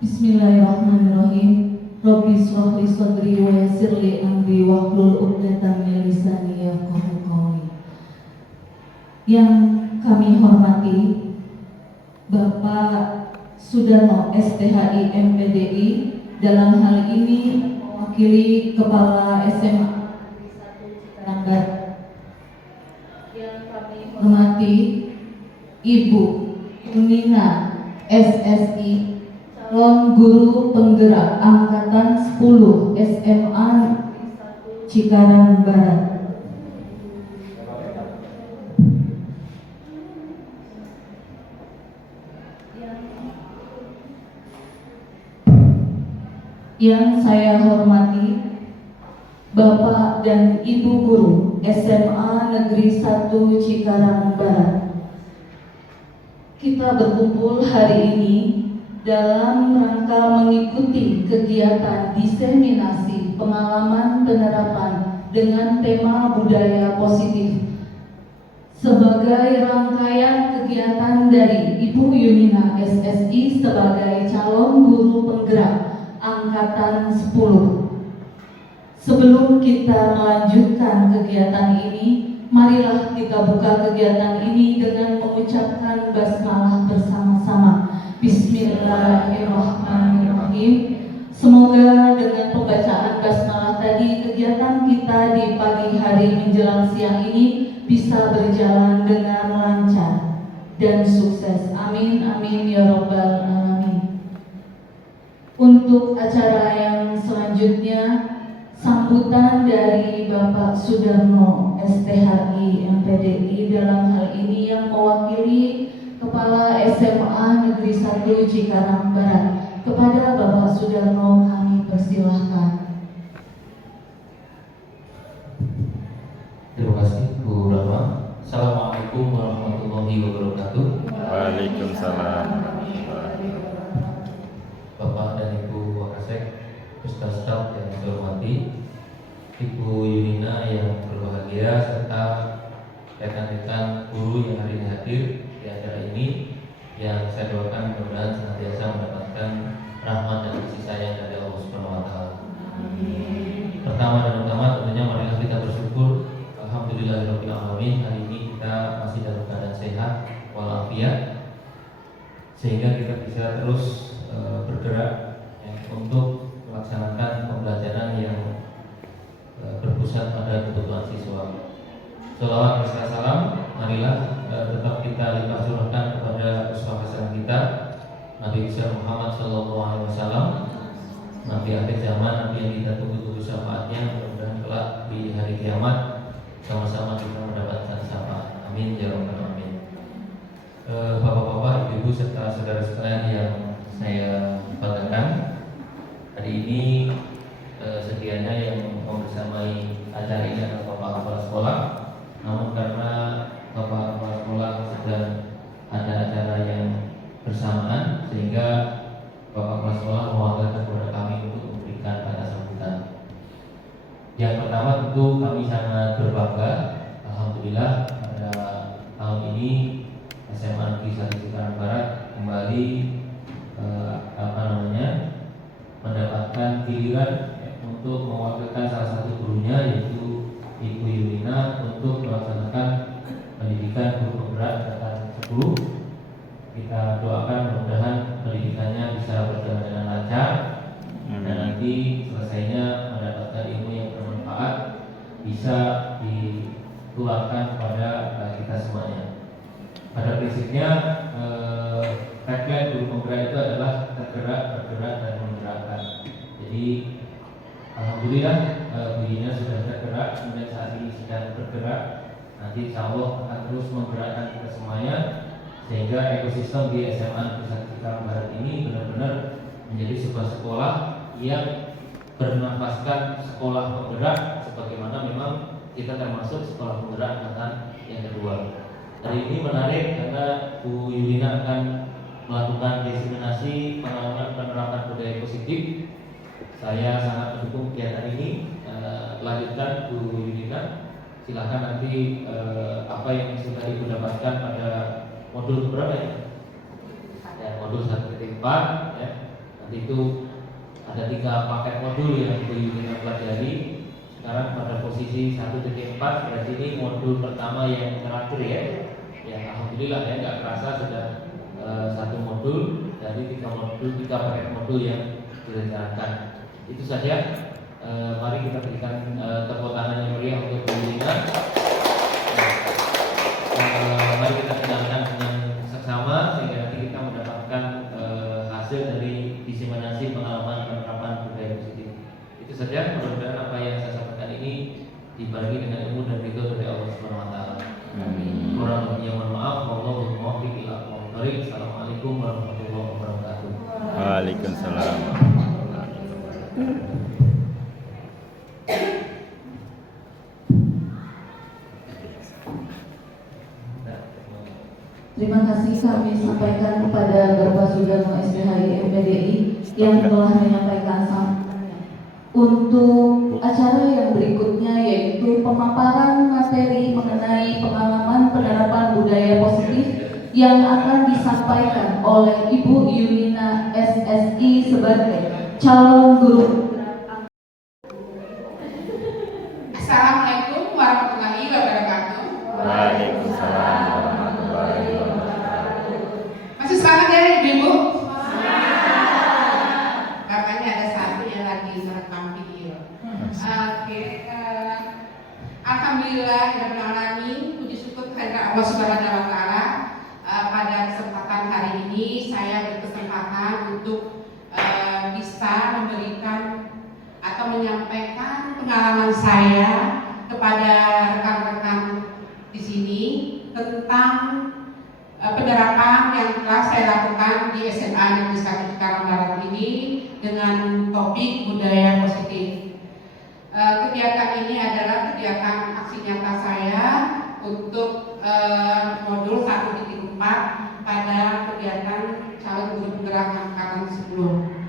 Bismillahirrahmanirrahim. Rabbi shrah li sadri wa yassir li amri wahlul 'uqdatam min lisani yafqahu qawli. Yang kami hormati Bapak Sudarno STHI MPDI, dalam hal ini mewakili Kepala SMA Cikarang. Yang kami hormati Ibu Yunina SSI, calon guru penggerak angkatan 10 SMA Cikarang Barat. Yang saya hormati Bapak dan Ibu guru SMA Negeri 1 Cikarang Barat. Kita berkumpul hari ini dalam rangka mengikuti kegiatan diseminasi pengalaman penerapan dengan tema budaya positif sebagai rangkaian kegiatan dari Ibu Yunina SSI sebagai calon guru penggerak angkatan 10. Sebelum kita melanjutkan kegiatan ini, marilah kita buka kegiatan ini dengan mengucapkan basmalah bersama-sama. Bismillahirrahmanirrahim. Semoga dengan pembacaan basmalah tadi, kegiatan kita di pagi hari menjelang siang ini bisa berjalan dengan lancar dan sukses. Amin amin ya rabbal alamin. Untuk acara yang selanjutnya, sambutan dari Bapak Sudarno STHI MPDI, dalam hal ini yang mewakili Kepala SMA Negeri 1 Cikarang Barat. Kepada Bapak Sudarno kami persilahkan. Terima kasih Bu Rama. Assalamualaikum warahmatullahi wabarakatuh. Waalaikumsalam. Bapak dan Ibu Wakasek, beserta staf yang saya hormati, Ibu Yunina yang berbahagia, serta rekan-rekan guru yang hari ini hadir di acara ini, yang saya doakan mudah-mudahan senantiasa mendapatkan rahmat dan kasih sayang dari Allah Subhanahu wa Ta'ala. Pertama dan utama tentunya marilah kita bersyukur, alhamdulillahirabbil alamin, hari ini kita masih dalam keadaan sehat walafiat, sehingga kita bisa terus bergerak untuk melaksanakan pembelajaran yang berpusat pada kebutuhan siswa. Sholawat serta salam marilah tetap kita limpah curahkan kepada uswah hasanah kita, Nabi besar Muhammad SAW, Nabi akhir zaman, Nabi yang kita tunggu-tunggu syafaatnya. Mudah-mudahan kelak di hari kiamat sama-sama kita mendapatkan syafaat. Amin ya rabbal alamin. Bapak-bapak, ibu-ibu serta saudara sekalian yang saya banggakan, hari ini sedianya yang membersamai acara ini adalah Bapak Kepala Sekolah. Namun karena Bapak Kepala Sekolah sedang ada acara yang bersamaan, sehingga Bapak Kepala Sekolah mewakilkan kepada kami untuk memberikan kata sambutan. Yang pertama tentu kami sangat berbangga, alhamdulillah pada tahun ini SMA Negeri 1 Cikarang Barat kembali mendapatkan giliran untuk mewakilkan salah satu gurunya, yaitu Ibu Yunina, untuk melaksanakan pendidikan guru penggerak angkatan 10. Kita doakan mudah-mudahan pendidikannya bisa berjalan dengan lancar dan nanti selesainya mendapatkan ilmu yang bermanfaat, bisa ditularkan kepada kita semuanya. Pada prinsipnya tagline guru penggerak itu adalah tergerak, bergerak, dan menggerakkan. Jadi alhamdulillah Bu Yunina sudah tergerak, kemudian saat ini sedang bergerak. Nanti insya Allah akan terus menggerakkan kita semuanya, sehingga ekosistem di SMA Negeri 1 Cikarang Barat ini benar-benar menjadi sebuah sekolah yang bernafaskan sekolah penggerak, sebagaimana memang kita termasuk sekolah penggerak angkatan yang kedua. Hari ini menarik karena Bu Yunina akan melakukan diseminasi pengalaman penerapan budaya positif. Saya sangat mendukung kegiatan ini. Lanjutkan Bu Yunina, silahkan nanti apa yang sudah Ibu dapatkan pada modul berapa ya? Modul 1.4 ya. Nanti itu ada 3 paket modul yang kita pelajari. Sekarang pada posisi 1.4, berarti ini modul pertama yang terakhir ya. Ya alhamdulillah ya, nggak kerasa sudah 1 modul dari 3 paket modul yang direncanakan. Itu saja. Mari kita berikan tepuk tangan yang meriah untuk Bu Lina. Mari kita jalankan dengan seksama sehingga nanti kita mendapatkan hasil dari diseminasi pengalaman penerapan budaya positif. Itu saja. Mudah-mudahan apa yang saya sampaikan ini dibarengi dengan ilmu dan ridho dari Allah Subhanahu wa taala. Kurang lebihnya mohon maaf. Wallahu muwaffiq ila aqwamit thoriq. Assalamualaikum warahmatullahi wabarakatuh. Waalaikumsalam. Terima kasih kami sampaikan kepada Bapak Sudarmo SPHI MPDI yang telah menyampaikan sambutannya. Untuk acara yang berikutnya yaitu pemaparan materi mengenai pengalaman penerapan budaya positif yang akan disampaikan oleh Ibu Yunina SSI sebagai calon guru. Assalamualaikum warahmatullahi wabarakatuh. Waalaikumsalam warahmatullahi wabarakatuh. Masih semangat ya Ibu? Bapaknya ada satu yang lagi merekam video. Oke, alhamdulillah puji syukur kepada Allah Subhanahu wa taala. Pada kesempatan hari ini saya berkesempatan untuk bisa memberikan atau menyampaikan pengalaman saya kepada rekan-rekan di sini tentang penerapan yang telah saya lakukan di SMA Negeri 1 Cikarang Barat ini dengan topik budaya positif. Kegiatan ini adalah kegiatan aksi nyata saya untuk modul 1.4 pada kegiatan calon guru penggerak angkatan 10.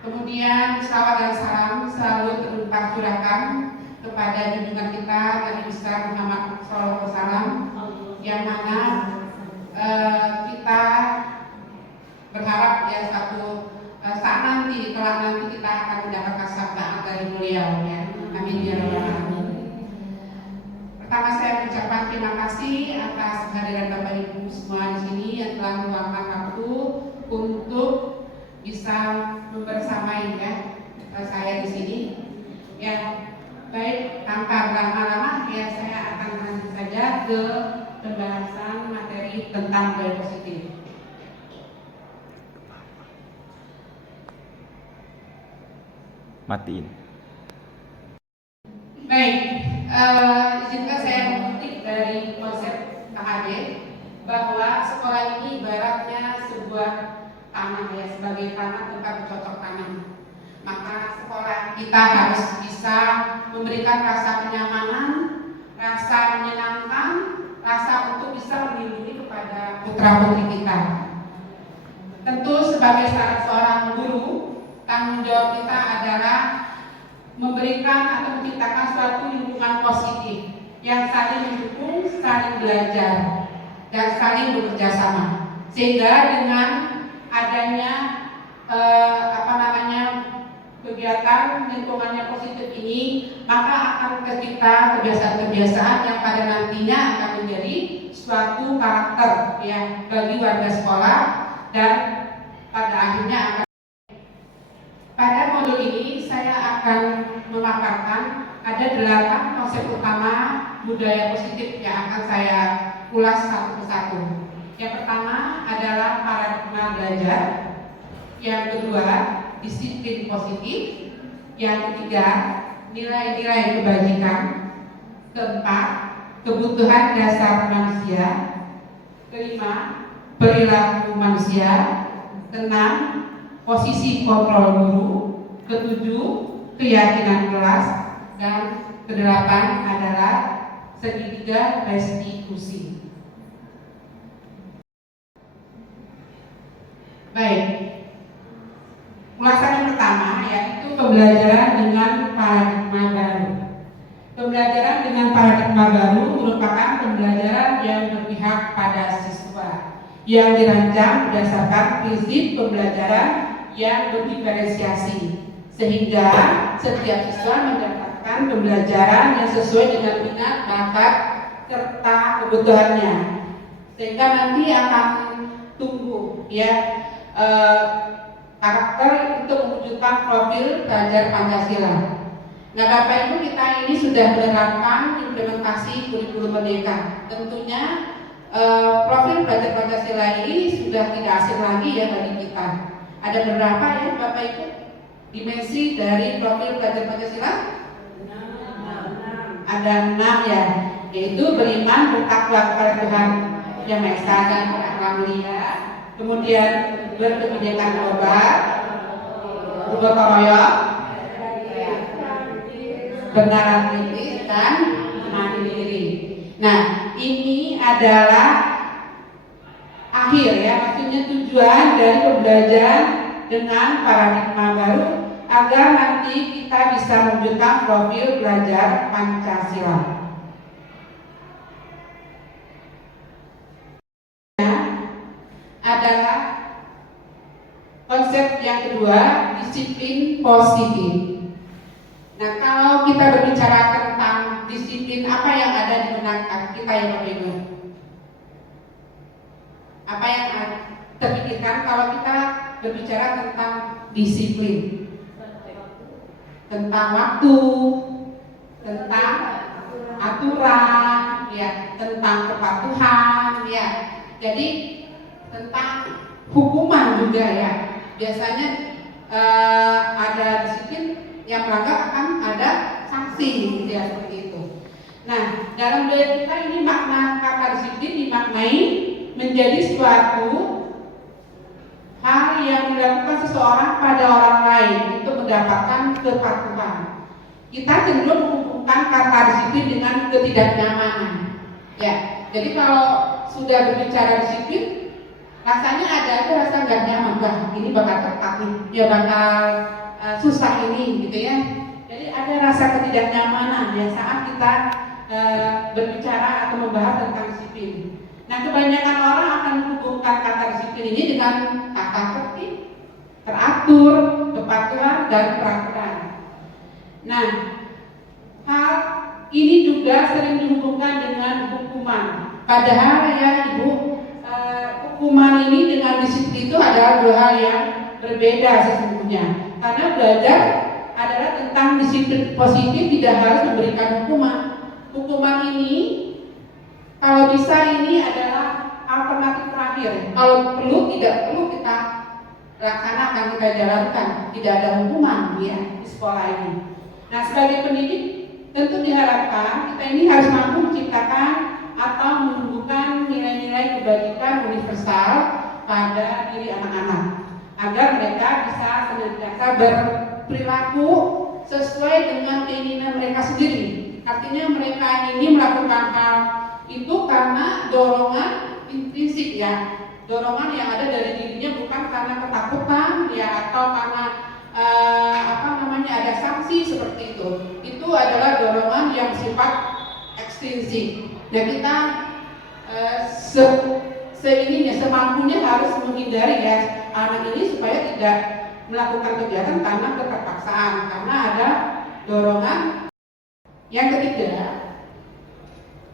Kemudian salawat dan salam selalu tercurahkan kepada junjungan kita Nabi besar Muhammad SAW, yang mana kita berharap ya suatu saat nanti kelak nanti kita akan mendapatkan syafaat dari beliau ya. Amin ya rabbal alamin. Pertama saya mengucapkan terima kasih atas kehadiran Bapak Ibu semua di sini yang telah meluangkan waktu untuk bisa membersamai ya saya di sini. Ya, baik tanpa berlama-lama ya saya akan lanjut saja ke pembahasan materi tentang budaya positif. Matiin. Baik, izinkan saya mengutip dari konsep KHD bahwa sekolah ini ibaratnya sebuah tanah ya, sebagai tanah tempat bercocok tanam. Maka sekolah kita harus bisa memberikan rasa kenyamanan, rasa menyenangkan, rasa untuk bisa melindungi kepada putra-putri kita. Tentu sebagai seorang guru, tanggung jawab kita adalah memberikan atau menciptakan suatu lingkungan positif yang saling mendukung, saling belajar, dan saling bekerja sama. Sehingga dengan adanya kegiatan lingkungannya positif ini, maka akan tercipta kebiasaan-kebiasaan yang pada nantinya akan menjadi suatu karakter ya bagi warga sekolah dan pada akhirnya akan. Pada modul ini saya akan memaparkan ada 8 konsep utama budaya positif yang akan saya ulas satu persatu. Yang pertama adalah paradigma belajar, yang kedua disiplin positif, yang ketiga nilai-nilai kebajikan, keempat kebutuhan dasar manusia, kelima perilaku manusia, keenam posisi kontrol guru, ketujuh keyakinan kelas, dan kedelapan adalah segitiga restitusi. Baik, ulasan yang pertama yaitu pembelajaran dengan paradigma baru. Pembelajaran dengan paradigma baru merupakan pembelajaran yang berpihak pada siswa yang dirancang berdasarkan prinsip pembelajaran yang berdiferensiasi, sehingga setiap siswa mendapatkan pembelajaran yang sesuai dengan minat, bakat, serta kebutuhannya, sehingga nanti akan tumbuh karakter untuk mewujudkan profil pelajar Pancasila. Nah, Bapak Ibu, kita ini sudah menerapkan implementasi kurikulum merdeka. Tentunya profil pelajar Pancasila ini sudah tidak asing lagi ya bagi kita. Ada berapa ya Bapak Ibu dimensi dari profil pelajar Pancasila? Ada 6 ya, yaitu beriman, bertakwa kepada Tuhan Yang Maha Esa dan berakhlak mulia, kemudian berkebijakan global, bergotong royong, bernalar kritis, dan mandiri. Nah, ini adalah akhir ya, maksudnya tujuan dari pembelajaran dengan paradigma baru agar nanti kita bisa mewujudkan profil pelajar Pancasila. Adalah konsep yang kedua, disiplin positif. Nah, kalau kita berbicara tentang disiplin, apa yang ada di benak kita ya Bapak Ibu? Apa yang terpikirkan kalau kita berbicara tentang disiplin? Tentang waktu, tentang aturan, ya, tentang kepatuhan, ya. Jadi tentang hukuman juga ya. Biasanya ada disiplin yang melanggar akan ada sanksi ya, seperti itu. Nah, dalam budaya kita ini makna kata disiplin dimaknai menjadi suatu hal yang dilakukan seseorang pada orang lain untuk mendapatkan kepatuhan. Kita cenderung menghubungkan kata disiplin dengan ketidaknyamanan. Ya, jadi kalau sudah berbicara disiplin, rasanya ada rasa nggak nyaman, wah ini bakal ketat nih, ya bakal susah ini, gitu ya. Jadi ada rasa ketidaknyamanan ya saat kita berbicara atau membahas tentang disiplin. Nah, kebanyakan orang akan menghubungkan kata disiplin ini dengan kata tertib, teratur, kepatuhan, dan peraturan. Nah, hal ini juga sering dihubungkan dengan hukuman. Padahal ya Ibu, hukuman ini dengan disiplin itu adalah dua hal yang berbeda sesungguhnya. Karena belajar adalah tentang disiplin positif, tidak harus memberikan hukuman. Hukuman ini kalau bisa ini adalah alternatif terakhir. Kalau perlu, tidak perlu kita laksanakan, kita jalankan. Tidak ada hukuman ya di sekolah ini. Nah, sebagai pendidik tentu diharapkan kita ini harus mampu menciptakan atau menumbuhkan nilai-nilai kebajikan universal pada diri anak-anak agar mereka bisa senantiasa berperilaku sesuai dengan keinginan mereka sendiri. Artinya mereka ini melakukan hal itu karena dorongan intrinsik ya, dorongan yang ada dari dirinya, bukan karena ketakutan ya atau karena ada sanksi seperti itu. Itu adalah dorongan yang sifat ekstrinsik. Nah, kita semampunya harus menghindari ya anak ini supaya tidak melakukan kegiatan karena keterpaksaan, karena ada dorongan. Yang ketiga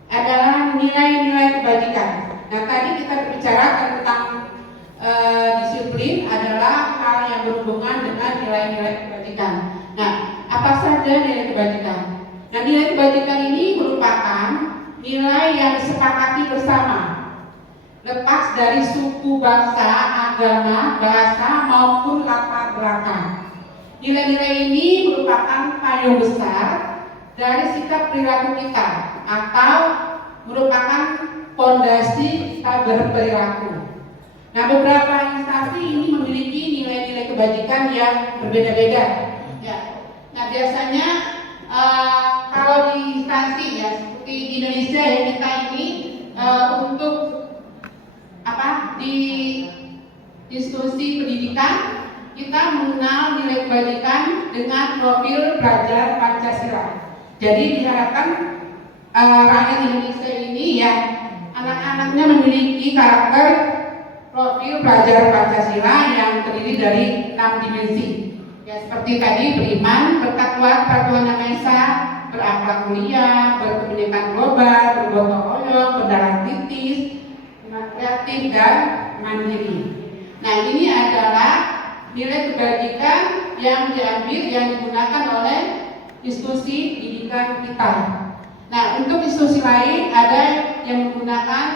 adalah nilai-nilai kebajikan. Nah, tadi kita berbicara tentang disiplin adalah hal yang berhubungan dengan nilai-nilai kebajikan. Nah, apa saja nilai kebajikan? Nah, nilai kebajikan ini merupakan nilai yang disepakati bersama, lepas dari suku, bangsa, agama, bahasa maupun latar belakang. Nilai-nilai ini merupakan payung besar dari sikap perilaku kita atau merupakan fondasi kita berperilaku. Nah, beberapa instansi ini memiliki nilai-nilai kebajikan yang berbeda-beda. Ya. Nah, biasanya kalau di instansi ya seperti di Indonesia ya, kita ini untuk di institusi pendidikan kita mengenal nilai kebajikan dengan profil pelajar Pancasila. Jadi diharapkan rakyat Indonesia ini ya, anak-anaknya memiliki karakter profil pelajar Pancasila yang terdiri dari 6 dimensi. Ya, seperti tadi beriman, bertakwa kepada Tuhan Yang Maha Esa, berakhlak mulia, berkebinekaan global, bergotong royong, berdarah titis, kreatif dan mandiri. Nah, ini adalah nilai kebajikan yang diambil yang digunakan oleh institusi pendidikan kita. Nah, untuk institusi lain ada yang menggunakan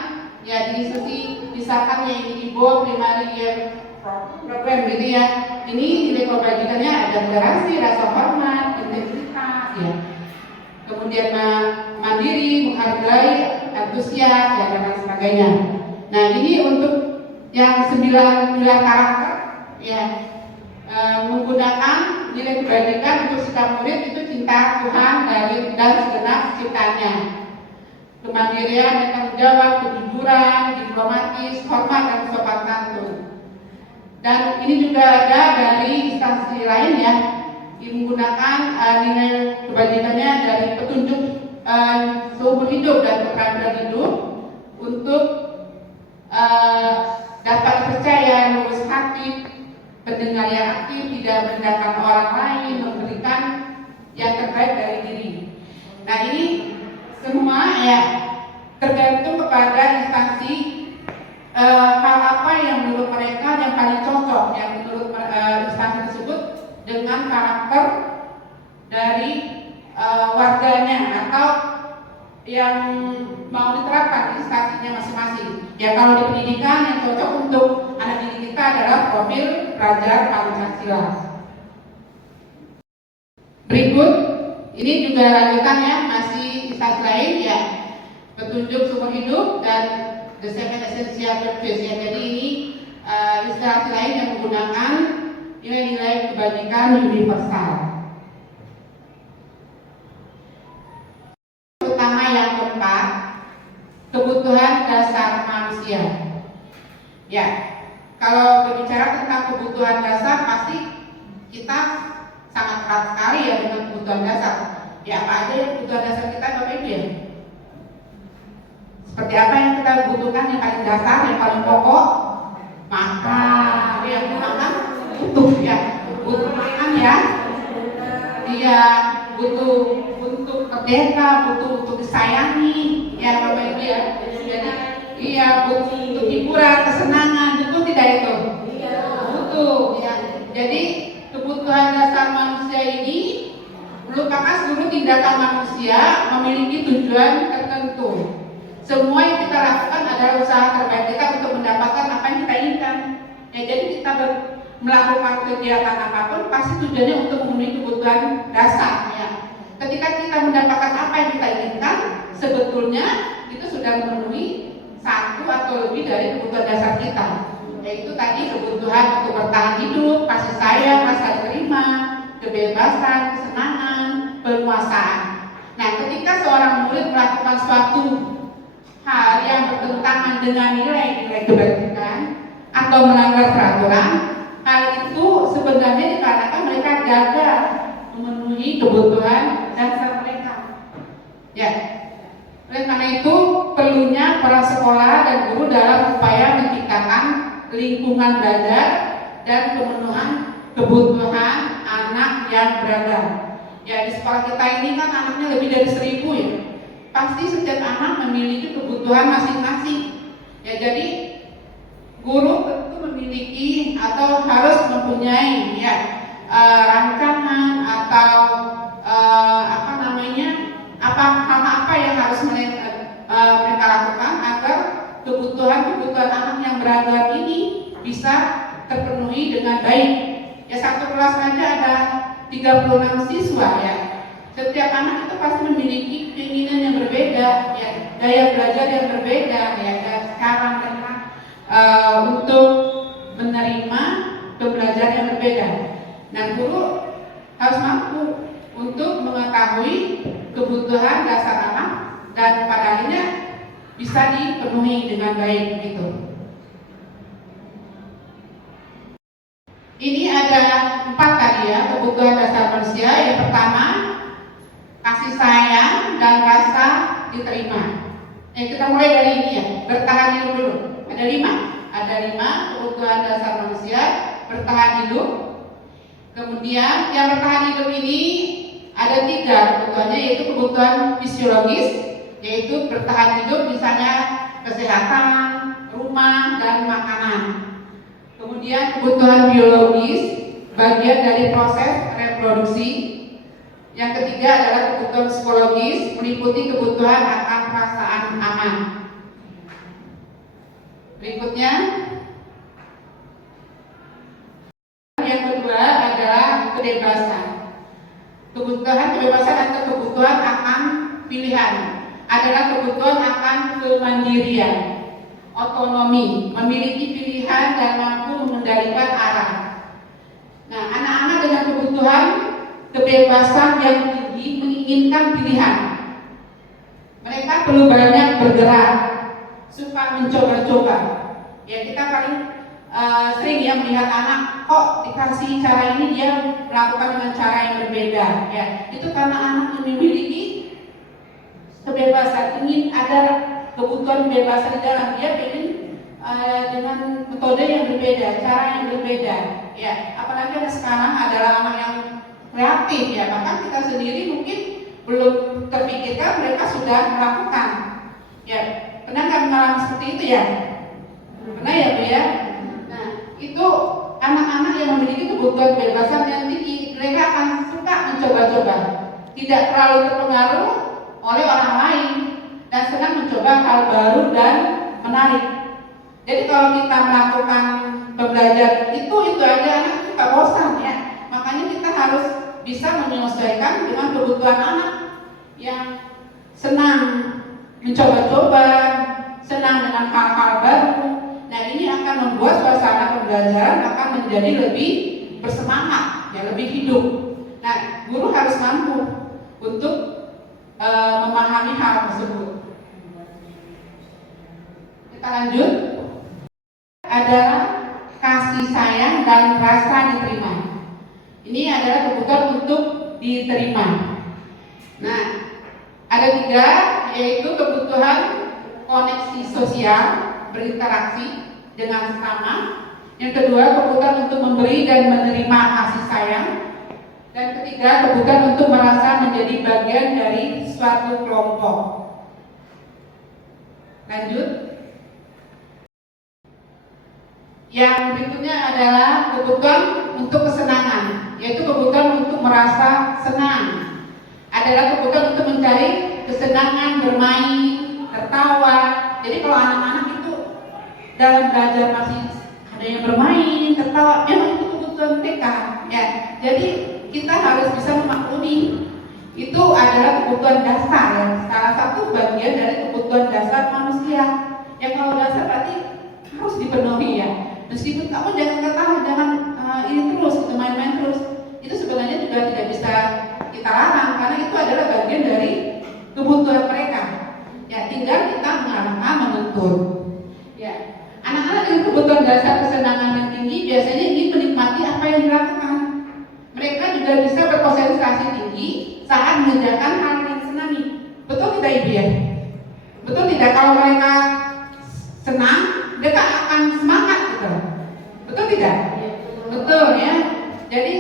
ya di institusi misalkan yang ini Ibu primary year program gitu ya. Ini nilai kebajikannya ada toleransi, rasa hormat, integritas ya. Kemudian mandiri, menghargai, antusias ya, dan lain sebagainya. Nah, ini untuk yang 9 pilar karakter ya, menggunakan nilai kebajikan untuk sikap murid itu cinta Tuhan dan segenap ciptaannya, kemandirian dan tanggung jawab, kejujuran, diplomatis, hormat dan sopan santun. Dan ini juga ada dari instansi lain ya, yang menggunakan nilai kebajikannya dari petunjuk seumur hidup dan keterampilan hidup untuk dapat percaya, lurus hati, pendengar yang aktif, tidak merendahkan orang lain, memberikan yang terbaik dari diri. Nah, ini semua ya tergantung kepada instansi hal apa yang menurut mereka yang paling cocok, yang menurut instansi tersebut dengan karakter dari warganya atau yang mau diterapkan di instansinya masing-masing. Ya, kalau di pendidikan yang cocok untuk anak didik kita adalah profil pelajar Pancasila. Berikut ini juga lanjutan ya, masih instansi lain ya, petunjuk seumur hidup dan the seven essential virtues ya. Jadi ini instansi lain yang menggunakan nilai-nilai kebajikan universal. Utama yang keempat, kebutuhan dasar manusia. Ya, kalau berbicara tentang kebutuhan dasar pasti kita sangat erat sekali ya dengan kebutuhan dasar. Ya, apa aja yang kebutuhan dasar kita Bapak Ibu ya? Seperti apa yang kita butuhkan yang paling dasar, yang paling pokok? Makan. Yang makan butuh ya, butuh makan ya. Dia butuh untuk merdeka, butuh untuk disayangi ya Bapak Ibu ya. Jadi iya, butuh untuk hiburan, kesenangan, butuh tidak itu? Butuh ya. Jadi kebutuhan dasar manusia ini merupakan seluruh tindakan manusia memiliki tujuan tertentu. Semua yang kita lakukan adalah usaha terbaik kita untuk mendapatkan apa yang kita inginkan. Ya, jadi kita melakukan kegiatan apapun pasti tujuannya untuk memenuhi kebutuhan dasar. Ya. Ketika kita mendapatkan apa yang kita inginkan, sebetulnya itu sudah memenuhi satu atau lebih dari kebutuhan dasar kita. Yaitu tadi kebutuhan untuk bertahan hidup, kasih sayang, rasa terima, kebebasan, kesenangan, penguasaan. Nah, ketika seorang murid melakukan suatu hal yang bertentangan dengan nilai-nilai kebajikan atau melanggar peraturan, hal itu sebenarnya dikarenakan mereka gagal memenuhi kebutuhan dasar mereka. Ya, oleh karena itu perlunya para sekolah dan guru dalam upaya menciptakan lingkungan belajar dan pemenuhan kebutuhan anak yang beragam. Ya, di sekolah kita ini kan anaknya lebih dari 1000 ya. Pasti setiap anak memiliki kebutuhan masing-masing. Ya, jadi guru tentu memiliki atau harus mempunyai ya rancangan atau hal apa yang harus mereka lakukan agar kebutuhan anak yang beragam ini bisa terpenuhi dengan baik. Ya, satu kelas saja ada 36 siswa ya. Setiap anak itu pasti memiliki keinginan yang berbeda, ya, gaya belajar yang berbeda, ya, dan sekarang mereka untuk menerima pembelajaran yang berbeda. Nah, guru harus mampu untuk mengetahui kebutuhan dasar anak dan pada akhirnya bisa dipenuhi dengan baik begitu. Ini ada 4 tadi ya, kebutuhan dasar manusia. Yang pertama, kasih sayang dan rasa diterima. Kita mulai dari ini ya, bertahan hidup dulu. Ada 5 kebutuhan dasar manusia, bertahan hidup. Kemudian yang bertahan hidup ini ada 3 kebutuhannya, yaitu kebutuhan fisiologis, yaitu bertahan hidup misalnya kesehatan, rumah, dan makanan. Kemudian kebutuhan biologis, bagian dari proses reproduksi. Yang ketiga adalah kebutuhan psikologis, meliputi kebutuhan akan perasaan aman. Berikutnya, yang kedua adalah kebebasan. Kebebasan atau kebutuhan akan pilihan adalah kebutuhan akan kemandirian, otonomi, memiliki pilihan dan mampu mengendalikan arah. Nah, anak-anak dengan kebutuhan kebebasan yang tinggi menginginkan pilihan. Mereka perlu banyak bergerak, suka mencoba-coba. Ya, kita paling sering ya melihat anak kok dikasih cara ini dia melakukan dengan cara yang berbeda. Ya, itu karena anak memiliki kebebasan, ingin ada kebutuhan kebebasan di dalam dia, ingin dengan metode yang berbeda, cara yang berbeda. Ya, apalagi ada sekarang adalah anak yang kreatif ya, bahkan kita sendiri mungkin belum terpikirkan mereka sudah melakukan. Ya, pernah nggak mengalami seperti itu ya? Pernah ya Bu ya? Nah, itu anak-anak yang memiliki kebutuhan kebebasan yang tinggi, mereka akan suka mencoba-coba, tidak terlalu terpengaruh oleh orang lain dan senang mencoba hal baru dan menarik. Jadi kalau kita melakukan pembelajaran itu aja anak suka bosan ya. Makanya kita harus bisa menyesuaikan dengan kebutuhan anak yang senang mencoba-coba, senang dengan hal-hal baru. Nah, ini akan membuat suasana pembelajaran akan menjadi lebih bersemangat, ya, lebih hidup. Nah, guru harus mampu untuk memahami hal tersebut. Kita lanjut. Adalah kasih sayang dan rasa diterima. Ini adalah kebutuhan untuk diterima. Nah, ada 3, yaitu kebutuhan koneksi sosial, berinteraksi dengan sesama. Yang kedua, kebutuhan untuk memberi dan menerima kasih sayang. Dan ketiga, kebutuhan untuk merasa menjadi bagian dari suatu kelompok. Lanjut. Yang berikutnya adalah kebutuhan untuk kesenangan, yaitu kebutuhan untuk merasa senang. Adalah kebutuhan untuk mencari kesenangan, bermain, tertawa. Jadi kalau anak-anak itu dalam belajar masih ada yang bermain, tertawa, memang itu kebutuhan mereka. Ya, jadi kita harus bisa memaklumi itu adalah kebutuhan dasar, ya. Salah satu bagian dari kebutuhan dasar manusia. Yang kalau dasar berarti harus dipenuhi ya. Meskipun kamu jangan ketawa, jangan ini terus, main-main terus, itu sebenarnya juga tidak bisa kita larang karena itu adalah bagian dari kebutuhan mereka. Ya, tinggal kita mengarahkan, menuntut. Ya, anak-anak dengan kebutuhan dasar kesenangan yang tinggi biasanya ingin menikmati apa yang dilakukan. Mereka juga bisa berkonsentrasi tinggi saat mengerjakan hal yang disenangi. Betul tidak Ibu ya? Betul tidak? Kalau mereka senang, mereka akan semangat gitu. Betul tidak? Betul ya. Jadi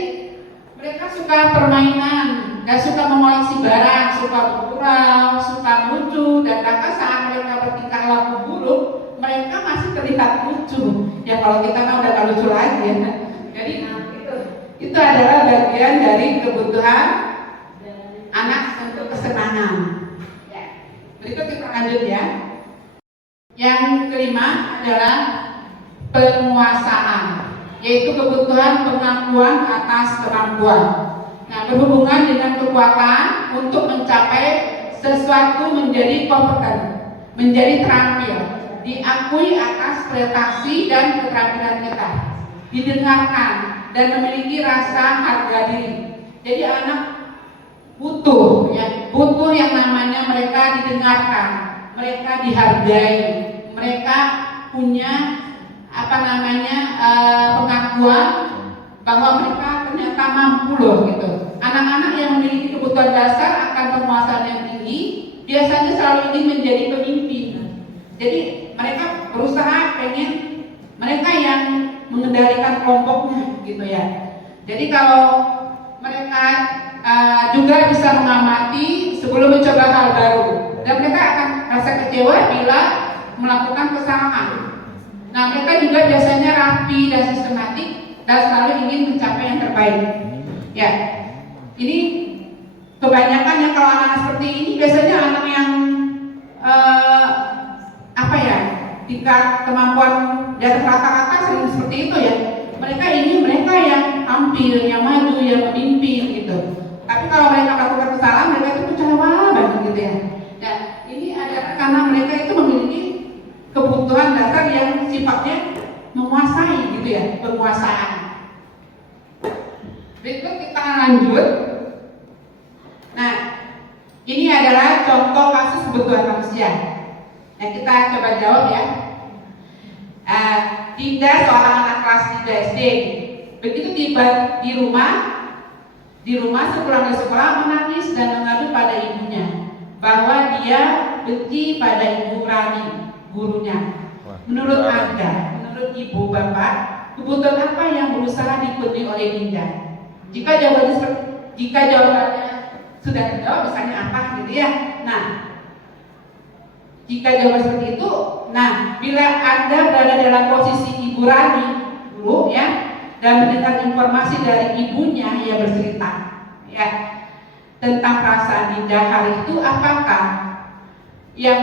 mereka suka permainan, gak suka mengoleksi barang, suka bergurau, suka lucu, dan bahkan saat mereka bertingkah laku buruk, mereka masih terlihat lucu. Ya kalau kita kan udah gak lucu lagi ya. Jadi itu adalah bagian dari kebutuhan anak untuk kesenangan. Berikut kita lanjut ya. Yang kelima adalah penguasaan, yaitu kebutuhan pengakuan atas kemampuan. Nah, berhubungan dengan kekuatan untuk mencapai sesuatu menjadi kompeten, menjadi terampil, diakui atas prestasi dan keterampilan kita, didengarkan dan memiliki rasa harga diri. Jadi anak butuh ya, butuh yang namanya mereka didengarkan, mereka dihargai, mereka punya pengakuan bahwa mereka ternyata mampu loh gitu. Anak-anak yang memiliki kebutuhan dasar akan penguasaan yang tinggi biasanya selalu ingin menjadi pemimpin. Jadi mereka berusaha pengen mereka yang mengendalikan kelompoknya gitu ya. Jadi kalau mereka juga bisa mengamati sebelum mencoba hal baru, dan mereka akan rasa kecewa bila melakukan kesalahan. Nah, mereka juga biasanya rapi dan sistematik dan selalu ingin mencapai yang terbaik. Ya, ini kebanyakan yang kalau anak seperti ini biasanya anak yang tingkat kemampuan di atas rata-rata sering seperti itu ya. Mereka yang tampil, yang maju, yang memimpin gitu. Tapi kalau mereka melakukan kesalahan, mereka itu kecewa banget gitu ya. Nah, ini adalah karena mereka itu memiliki kebutuhan dasar yang sifatnya menguasai gitu ya, penguasaan. Berikut kita lanjut. Nah, ini adalah contoh kasus kebutuhan manusia. Nah, kita coba jawab ya. Dinda seorang anak kelas 3 SD. Begitu tiba di rumah sepulang dari sekolah menangis dan mengadu pada ibunya bahwa dia benci pada Ibu Rani, gurunya. Menurut Anda, menurut Ibu Bapak, kebutuhan apa yang berusaha dipenuhi oleh Dinda? Jika jawabannya sudah terjawab, misalnya apa gitu ya. Nah, jika jawaban seperti itu, nah bila Anda berada dalam posisi Ibu Rani dulu ya, dan mendengar informasi dari ibunya yang bercerita ya tentang perasaan Dinda hari itu, apakah yang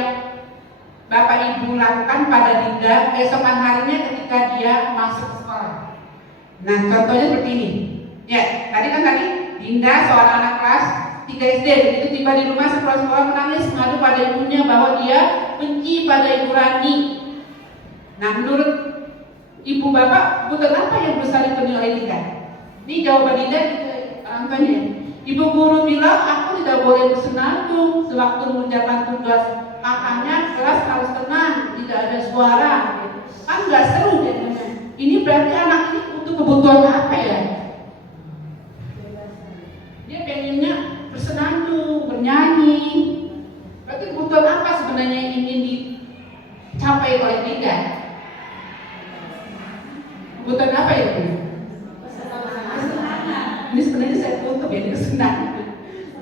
Bapak Ibu lakukan pada Dinda keesokan harinya ketika dia masuk ke sekolah? Nah, contohnya seperti ini. Ya, tadi Dinda seorang anak kelas 3 SD, begitu tiba di rumah sekolah menangis mengadu pada ibunya bahwa dia benci pada Ibu Rani. Nah, menurut Ibu Bapak, kebutuhan apa yang berusaha dipenuhi oleh Dinda? Ini jawaban Dinda orang tuanya. Ibu guru bilang aku tidak boleh bersenandung sewaktu mengerjakan tugas. Makanya kelas harus tenang, tidak ada suara. Kan nggak seru jadinya. Ini berarti anak ini untuk kebutuhan apa ya? Dia pengennya bersenandung, bernyanyi. Berarti kebutuhan apa sebenarnya yang ingin dicapai oleh Dinda? Kebutuhan apa ya Bu? Kesenangan. Ini sebenarnya saya tutup ya, ini kesenangan.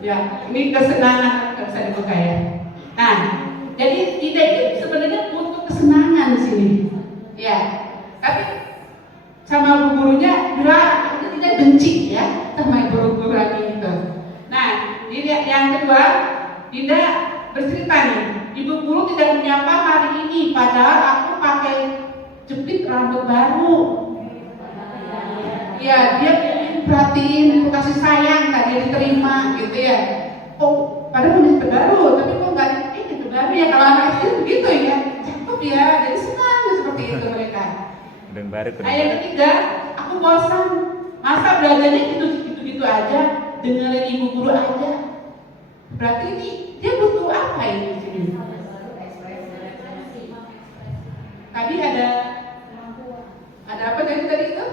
Ya, ini kesenangan nggak bisa dibuka ya. Nah, jadi Dinda itu sebenarnya untuk kesenangan di sini. Ya, tapi sama bu gurunya bilang Dinda benci ya sama ibu guru lagi itu. Nah, yang kedua, Dinda bercerita nih, ibu guru tidak menyapa hari ini, padahal aku pakai jepit rambut baru. Ya, dia perhatiin, kasih sayang, nggak dia diterima gitu ya. Oh, padahal punya baru, tapi kok nggak ini baru ya, kalau anak kecil begitu ya, cakep ya, jadi senang seperti itu mereka. Yang ketiga, aku bosan, masa belajarnya gitu aja, dengerin ibu guru aja. Berarti ini dia butuh apa ini di sini? Tadi ada apa tadi itu?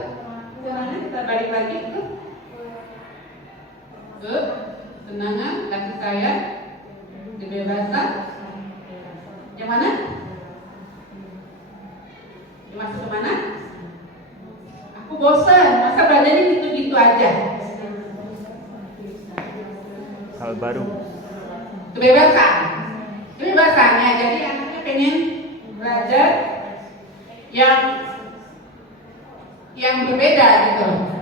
Kita balik lagi itu ketenangan, kasih sayang, kebebasan. Yang mana? Masuk ke mana? Aku bosan, masa belajarnya gitu-gitu aja. Hal baru. Kebebasannya, jadi anaknya pengen belajar yang berbeda gitu.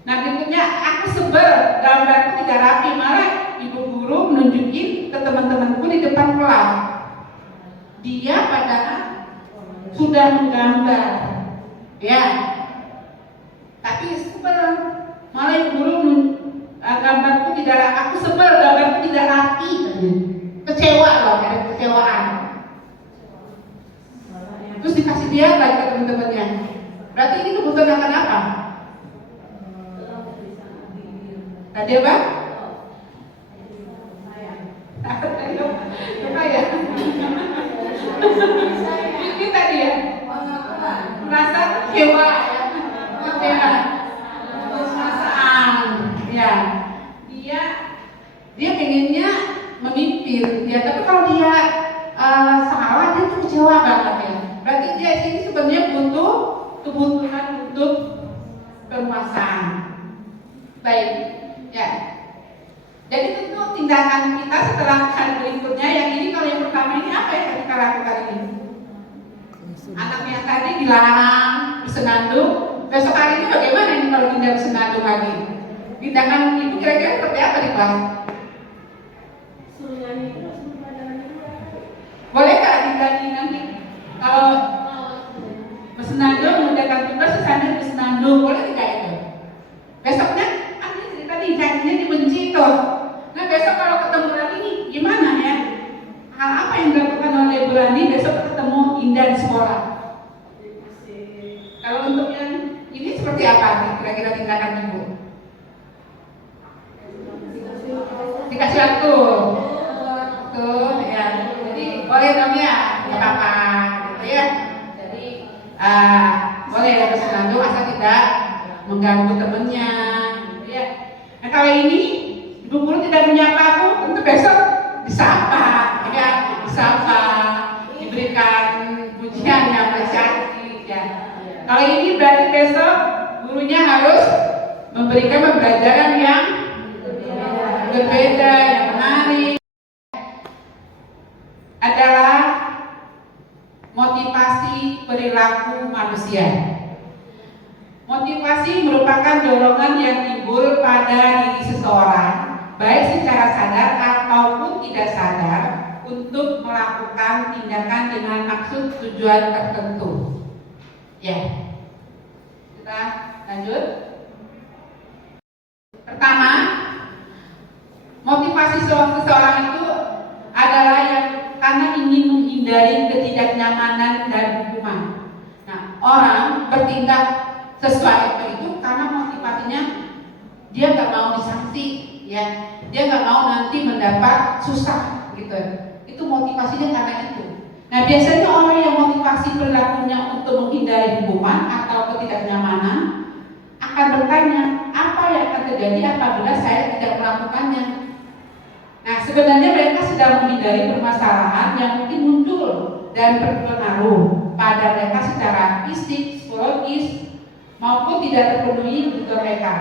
Nah, berikutnya aku sebel, gambarku tidak rapi, malah ibu guru menunjukin ke teman-temanku di depan kelas. Dia padahal sudah menggambar, ya. Tapi sebel, malah ibu guru gambarku tidak, aku sebel, gambarku tidak rapi, kecewa loh, ada kekecewaan. Terus dikasih dia lagi ke teman-temannya. Berarti ini kebutuhan akan apa? Tadi apa? Apa ya? Ini tadi ya? Merasa kecewa ya? Kecewa. Perasaan. Ya. Dia pengennya memimpin kebutuhan untuk penguasaan. Baik, ya. Jadi tentu tindakan kita setelah hal berikutnya, yang ini kalau yang pertama ini apa yang kita lakukan ini? Anaknya tadi dilarang bersenandung, besok hari ini bagaimana ini kalau tidak bersenandung lagi? Tindakan itu kira-kira seperti apa nih Pak? Boleh nggak dinyanyi nanti? Kalau bersenandung, mengerjakan tugas sambil bersenandung, boleh tidak itu? Besoknya, tadi janjinya dibenci tuh. Nah besok kalau ketemu lagi nih, gimana ya? Hal apa yang dilakukan oleh Bu Rani besok ketemu Indah di sekolah? Kalau untuk yang ini seperti apa kira-kira tindakan Ibu? Dikasih waktu. Tuh ya. Jadi boleh dong ya, nggak apa-apa gitu ya. Jadi boleh ya bersenandung asal tidak mengganggu temennya gitu ya. Nah kalau ini Ibu guru tidak menyapa aku, tentu besok disapa ya, disapa, diberikan pujian yang apresiasi ya. Kalau ini berarti besok gurunya harus memberikan pembelajaran yang berbeda, yang menarik. Adalah motivasi perilaku manusia. Motivasi merupakan dorongan yang timbul pada diri seseorang, baik secara sadar ataupun tidak sadar, untuk melakukan tindakan dengan maksud tujuan tertentu. Ya, kita lanjut. Pertama, motivasi seseorang itu adalah yang karena ingin menghindari ketidaknyamanan dan hukuman. Nah, orang bertindak sesuai itu karena motivasinya dia nggak mau disanksi, ya, dia nggak mau nanti mendapat susah, gitu. Itu motivasinya karena itu. Nah, biasanya orang yang motivasi perilakunya untuk menghindari hukuman atau ketidaknyamanan akan bertanya, apa yang akan terjadi apabila saya tidak melakukannya? Nah, sebenarnya mereka sedang menghindari permasalahan yang mungkin muncul dan berpengaruh pada mereka secara fisik, psikologis, maupun tidak terpenuhi kebutuhan mereka.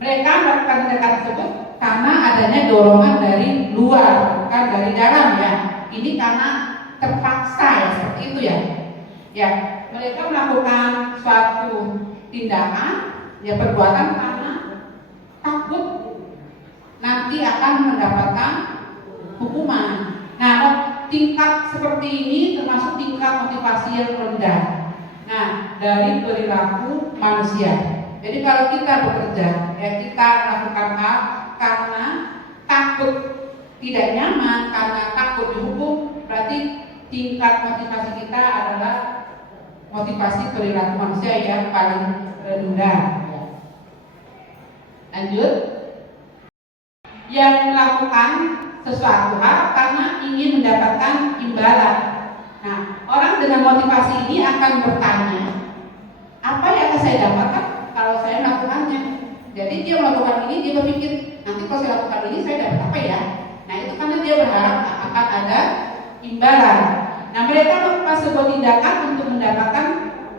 Mereka melakukan tindakan tersebut karena adanya dorongan dari luar, bukan dari dalam ya. Ini karena terpaksa ya, seperti itu ya. Ya, mereka melakukan suatu tindakan, ya perbuatan karena takut nanti akan mendapatkan hukuman. Nah, tingkat seperti ini termasuk tingkat motivasi yang rendah. Nah, dari perilaku manusia. Jadi kalau kita bekerja, ya kita melakukan hal karena takut tidak nyaman, karena takut dihukum, berarti tingkat motivasi kita adalah motivasi perilaku manusia yang paling rendah. Lanjut. Yang melakukan sesuatu hal karena ingin mendapatkan imbalan. Nah, orang dengan motivasi ini akan bertanya, apa yang akan saya dapatkan kalau saya melakukannya? Jadi dia melakukan ini, dia berpikir, nanti kalau saya lakukan ini saya dapat apa ya? Nah, itu karena dia berharap akan ada imbalan. Nah, mereka melakukan sebuah tindakan untuk mendapatkan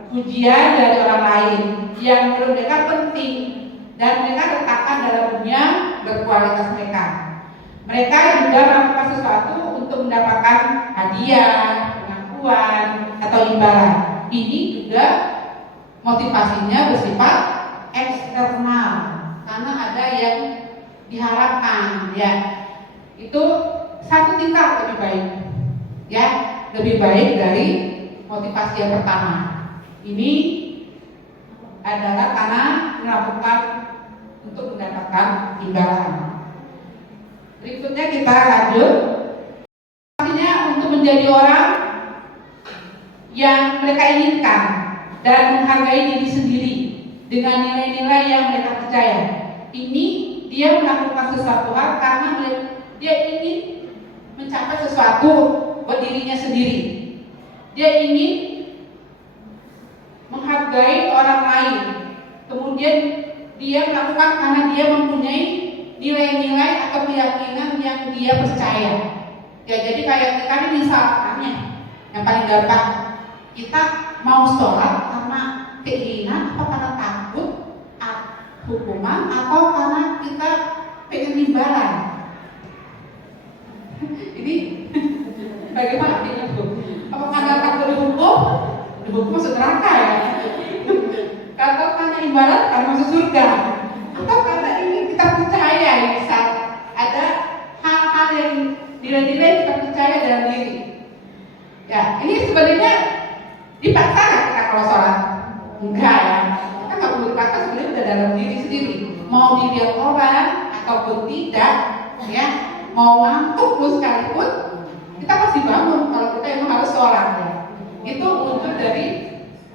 pujian dari orang lain yang menurut mereka penting, dan mereka letakkan dalam dunia berkualitas mereka. Mereka juga melakukan sesuatu untuk mendapatkan hadiah, pengakuan, atau imbalan. Ini juga motivasinya bersifat eksternal, karena ada yang diharapkan, ya. Itu satu tingkat lebih baik, ya, lebih baik dari motivasi yang pertama. Ini adalah karena melakukan untuk mendapatkan imbalan. Berikutnya kita lanjut. Artinya untuk menjadi orang yang mereka inginkan dan menghargai diri sendiri dengan nilai-nilai yang mereka percaya. Ini dia melakukan sesuatu hal karena dia ingin mencapai sesuatu buat dirinya sendiri. Dia ingin menghargai orang lain. Kemudian dia melakukan karena dia mempunyai nilai-nilai atau keyakinan yang dia percaya. Ya, jadi kayak kita ini misalnya yang paling gampang, kita mau sholat karena keinginan, apa karena takut hukuman, atau karena kita pengen imbalan? Ini bagaimana ini Bu? Apa karena takut dihukum masuk neraka ya? Atau karena imbalan karena masuk surga? Atau karena ini kita percaya bisa ada hal-hal yang nilai-nilai kita percaya dalam diri? Ya, ini sebenarnya dipaksa nggak kita kalau sholat? Enggak ya, kita nggak perlu dipaksa, sebenarnya udah dalam diri sendiri. Mau dilihat orang ataupun tidak, ya, mau ngantuk pun sekalipun, kita pasti bangun kalau kita emang harus sholat ya. Itu muncul dari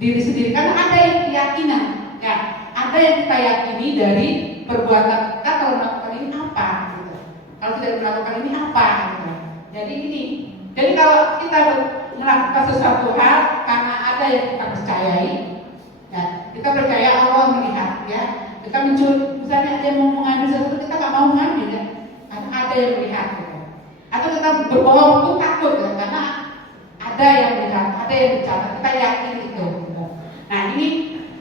diri sendiri karena ada yang keyakinan, ya, ada yang kita yakini dari perbuatan kita kalau melakukan ini apa, gitu. Kalau tidak melakukan ini apa, gitu. Jadi kalau kita melakukan sesuatu hal karena ada yang kita percayai, ya, kita percaya Allah melihat, ya, kita mencuri, misalnya ada yang mau mengambil sesuatu, kita nggak mau mengambil, ya, karena ada yang melihat, gitu. Atau kita berbohong itu takut, ya, karena ada yang melihat, ada yang bicara, kita yakin itu. Gitu. Nah, ini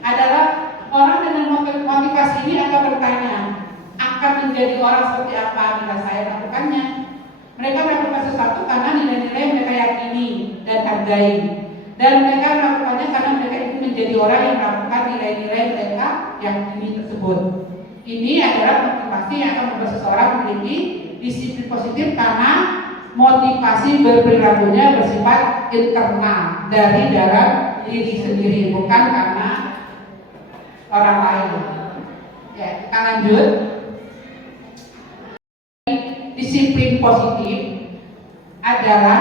adalah orang dengan motivasi ini akan bertanya, akan menjadi orang seperti apa bila saya melakukannya? Mereka melakukan sesuatu karena nilai-nilai mereka yakini dan hargai, dan mereka melakukannya karena mereka ingin menjadi orang yang melakukan nilai-nilai mereka yakini tersebut. Ini adalah motivasi yang akan membuat seseorang memiliki disiplin positif karena motivasi berperilakunya bersifat internal dari dalam diri sendiri, bukan karena orang lain. Ya, kita lanjut. Disiplin positif adalah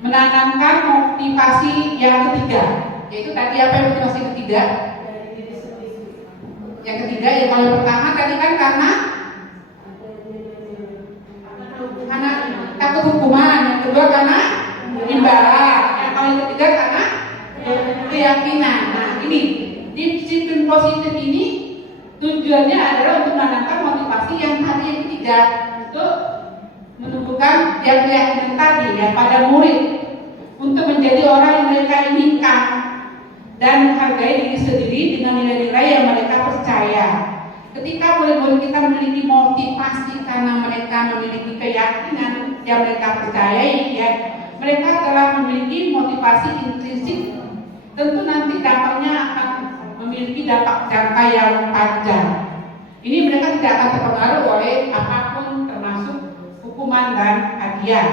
menanamkan motivasi yang ketiga, yaitu tadi apa yang motivasi ketiga? Yang ketiga, ya, kalau yang pertama tadi kan karena takut hukuman, yang kedua karena imbalan, yang paling ketiga karena keyakinan. Nah, ini disiplin positif ini tujuannya adalah untuk menanamkan motivasi yang tadi yang ketiga, untuk menumbuhkan yang keyakinan tadi ya pada murid untuk menjadi orang yang mereka inginkan dan menghargai diri sendiri dengan nilai-nilai yang mereka percaya. Ketika murid-murid kita memiliki motivasi karena mereka memiliki keyakinan yang mereka percayai, ya, mereka telah memiliki motivasi intrinsik. Tentu nanti dampaknya akan memiliki dampak jangka yang panjang. Ini mereka tidak akan terpengaruh oleh apapun termasuk hukuman dan hadiah.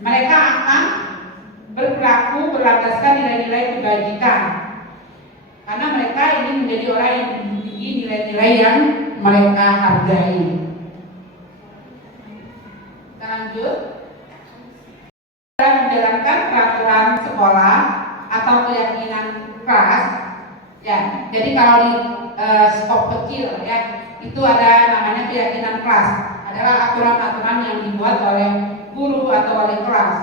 Mereka akan berperilaku berlandaskan nilai-nilai kebajikan karena mereka ingin menjadi orang yang memiliki nilai-nilai yang mereka hargai. Kita lanjut. Dalam menjalankan peraturan sekolah atau keyakinan kelas, ya, jadi kalau di skop kecil, ya, itu ada namanya keyakinan kelas, adalah aturan-aturan yang dibuat oleh guru atau oleh kelas.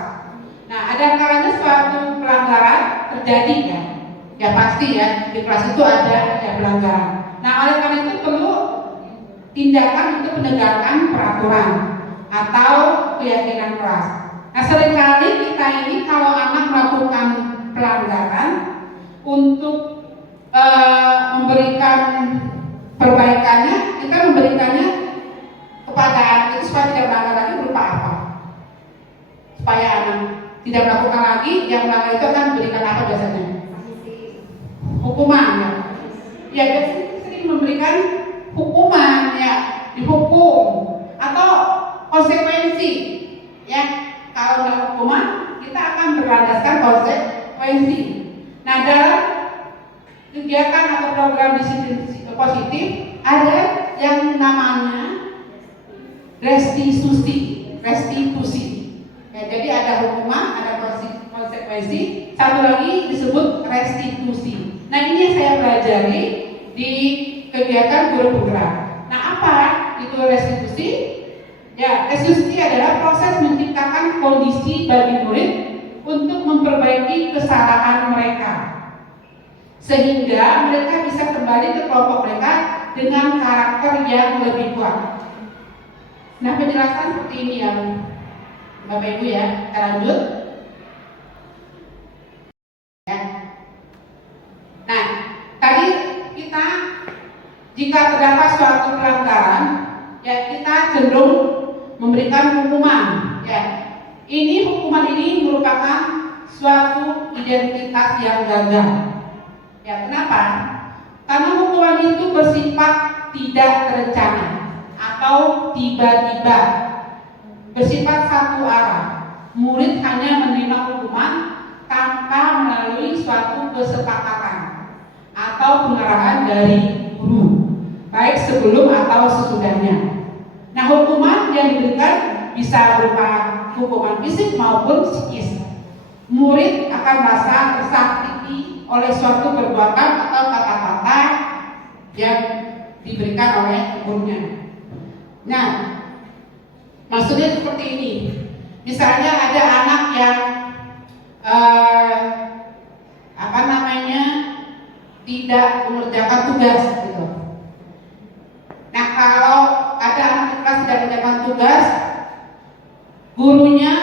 Nah, ada kalanya suatu pelanggaran terjadi, ya, ya pasti ya di kelas itu ada ya pelanggaran. Nah, oleh karena itu perlu tindakan untuk penegakan peraturan atau keyakinan kelas. Nah, seringkali kita ini kalau anak melakukan pelanggaran, untuk memberikan perbaikannya, kita memberikannya kepada anak itu supaya tidak melanggar lagi berupa apa? Supaya anak tidak melakukan lagi, yang melanggar itu akan memberikan apa biasanya? Hukuman, ya. Ya, biasanya sering memberikan hukuman, ya, dihukum atau konsekuensi, ya. Kalau ada hukuman, kita akan berlandaskan konsekuensi. Nah, dalam kegiatan atau program disiplin positif ada yang namanya restitusi. Ya, jadi ada hukuman, ada konsekuensi, satu lagi disebut restitusi. Nah, ini yang saya pelajari di kegiatan guru penggerak. Nah, apa itu restitusi? Ya, restitusi adalah proses menciptakan kondisi bagi murid untuk memperbaiki kesalahan mereka, sehingga mereka bisa kembali ke kelompok mereka dengan karakter yang lebih kuat. Nah, penjelasan seperti ini ya Bapak Ibu, ya. Kita lanjut. Ya. jika terdapat suatu pelanggaran, ya kita cenderung memberikan hukuman. Ya, ini hukuman ini merupakan suatu identitas yang gagal. Ya, kenapa? Karena hukuman itu bersifat tidak terencana atau tiba-tiba, bersifat satu arah. Murid hanya menerima hukuman tanpa melalui suatu kesepakatan atau pengarahan dari guru, baik sebelum atau sesudahnya. Nah, hukuman yang diberikan bisa berupa hukuman fisik maupun psikis. Murid akan merasa tersakiti oleh suatu perbuatan atau kata-kata yang diberikan oleh gurunya. Nah, maksudnya seperti ini. Misalnya ada anak yang tidak mengerjakan tugas gitu. Nah, kalau ada anak di kelas tidak mengerjakan tugas, gurunya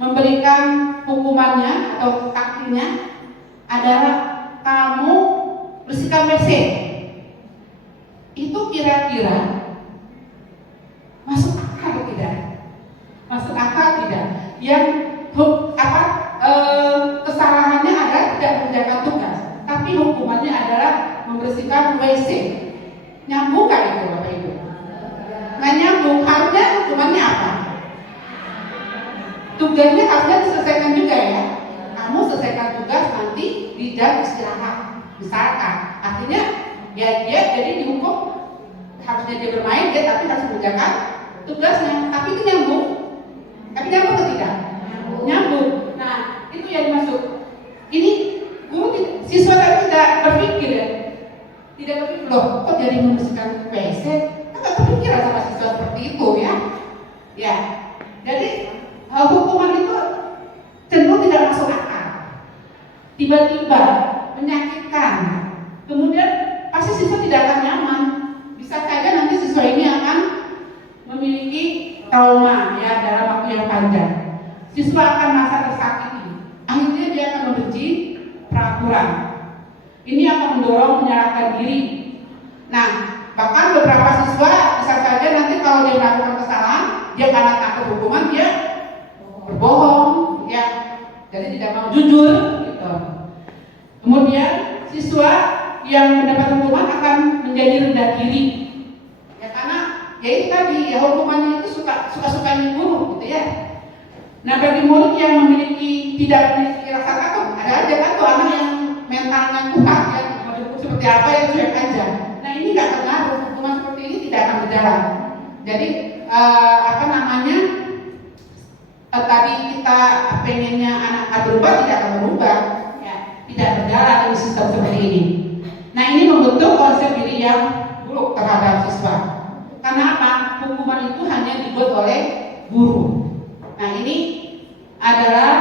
memberikan hukumannya atau sanksinya adalah kamu bersihkan WC. Itu kira-kira masuk akal tidak? Masuk akal tidak? Yang kesalahannya adalah tidak mengerjakan tugas, tapi hukumannya adalah membersihkan WC. Nyambung kan itu Bapak Ibu? Nggak nyambung. Harusnya hukumannya apa? Tugasnya harusnya diselesaikan juga ya. Kamu selesaikan tugas nanti di jam istirahat, misalkan. Artinya ya dia jadi dihukum, harusnya dia bermain dia tapi harus mengerjakan tugasnya. Tapi itu nyambung. Tapi nyambung atau tidak? Nyambung. Nah, itu yang dimaksud. Ini guru siswa tadi tidak berpikir ya. Tidak berpikir loh, kok jadi membersihkan WC? Kan nggak kepikiran sama siswa seperti itu ya. Ya, jadi hukuman itu cenderung tidak masuk akal. Tiba-tiba menyakitkan. Kemudian pasti siswa tidak akan nyaman. Bisa saja nanti siswa ini akan memiliki trauma ya dalam waktu yang panjang. Siswa akan merasa tersakiti. Akhirnya dia akan membenci peraturan. Ini akan mendorong menyalahkan diri. Nah, bahkan beberapa siswa bisa saja nanti kalau dia melakukan kesalahan, dia karena takut hukuman dia berbohong, ya, jadi tidak mau jujur, gitu. Kemudian siswa yang mendapat hukuman akan menjadi rendah diri, ya karena ya itu tadi ya hukumannya itu suka-sukanya guru, gitu ya. Nah, bagi murid yang tidak memiliki rasa takut, ada aja kan tuh anak yang mentalnya kuat ya, seperti apa yang cuek aja. Nah, ini nggak akan ngaruh, hukuman seperti ini tidak akan berjalan. Jadi tadi kita pengennya anak berubah tidak akan berubah, ya, tidak berjalan di sistem seperti ini. Nah, ini membentuk konsep diri yang buruk terhadap siswa. Karena apa? Hukuman itu hanya dibuat oleh guru. Nah, ini adalah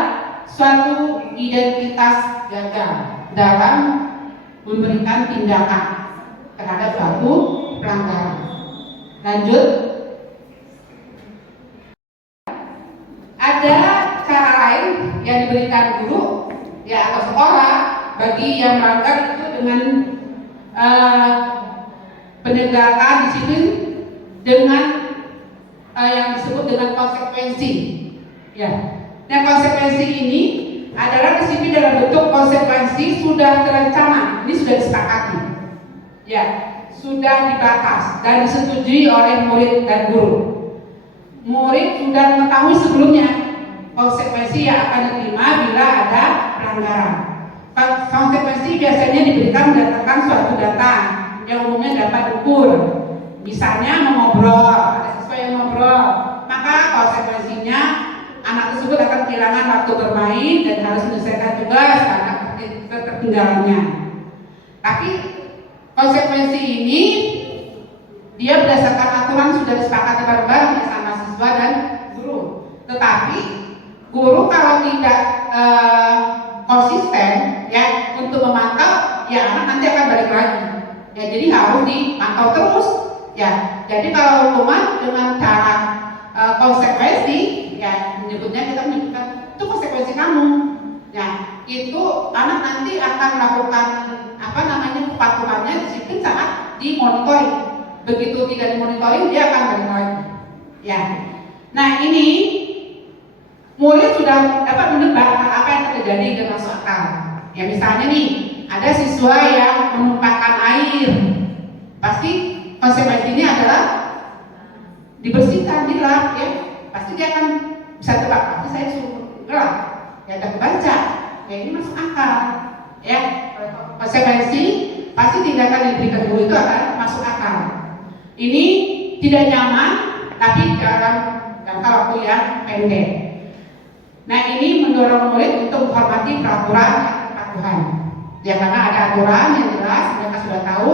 suatu identitas gagal dalam memberikan tindakan terhadap suatu pelanggaran. Lanjut. Ada cara lain yang diberikan guru ya atau sekolah bagi yang melanggar itu dengan penegakan disiplin dengan yang disebut dengan konsekuensi. Ya. Nah, konsekuensi ini adalah disiplin dalam bentuk konsekuensi sudah terencana. Ini sudah disepakati. Ya, sudah dibahas dan disetujui oleh murid dan guru. Murid sudah mengetahui sebelumnya konsekuensi yang akan diterima bila ada pelanggaran. Konsekuensi biasanya diberikan berdasarkan suatu data yang umumnya dapat diukur. Misalnya mengobrol, ada siswa yang ngobrol, maka konsekuensinya anak tersebut akan kehilangan waktu bermain dan harus menyelesaikan tugas karena ketertinggalannya. Tapi konsekuensi ini dia berdasarkan aturan sudah disepakati bareng-bareng sama siswa dan guru. Tetapi guru kalau tidak konsisten ya untuk memantau, ya anak nanti akan balik lagi. Ya, jadi harus dipantau terus. Ya, jadi kalau hukuman dengan cara konsekuensi, ya kita menyebutkan itu konsekuensi kamu. Ya, itu anak nanti akan melakukan kepatuhannya disiplin saat dimonitoring. Begitu tidak dimonitoring, dia akan balik lagi. Ya. Nah, ini murid sudah dapat menebak apa yang terjadi dan masuk akal. Ya, misalnya nih, ada siswa yang menumpahkan air. Pasti konsekuensinya adalah dibersihkan, dilap, ya. Pasti dia akan bisa tebak, pasti saya suruh gelap. Ya, ada kebaca. Ya, ini masuk akal. Ya, konsekuensi pasti tindakan yang diberikan guru itu akan masuk akal. Ini tidak nyaman, tapi dalam jangka waktu yang pendek. Nah, ini mendorong murid untuk menghormati peraturan dan kepatuhan. Ya, karena ada aturan yang jelas, mereka sudah tahu,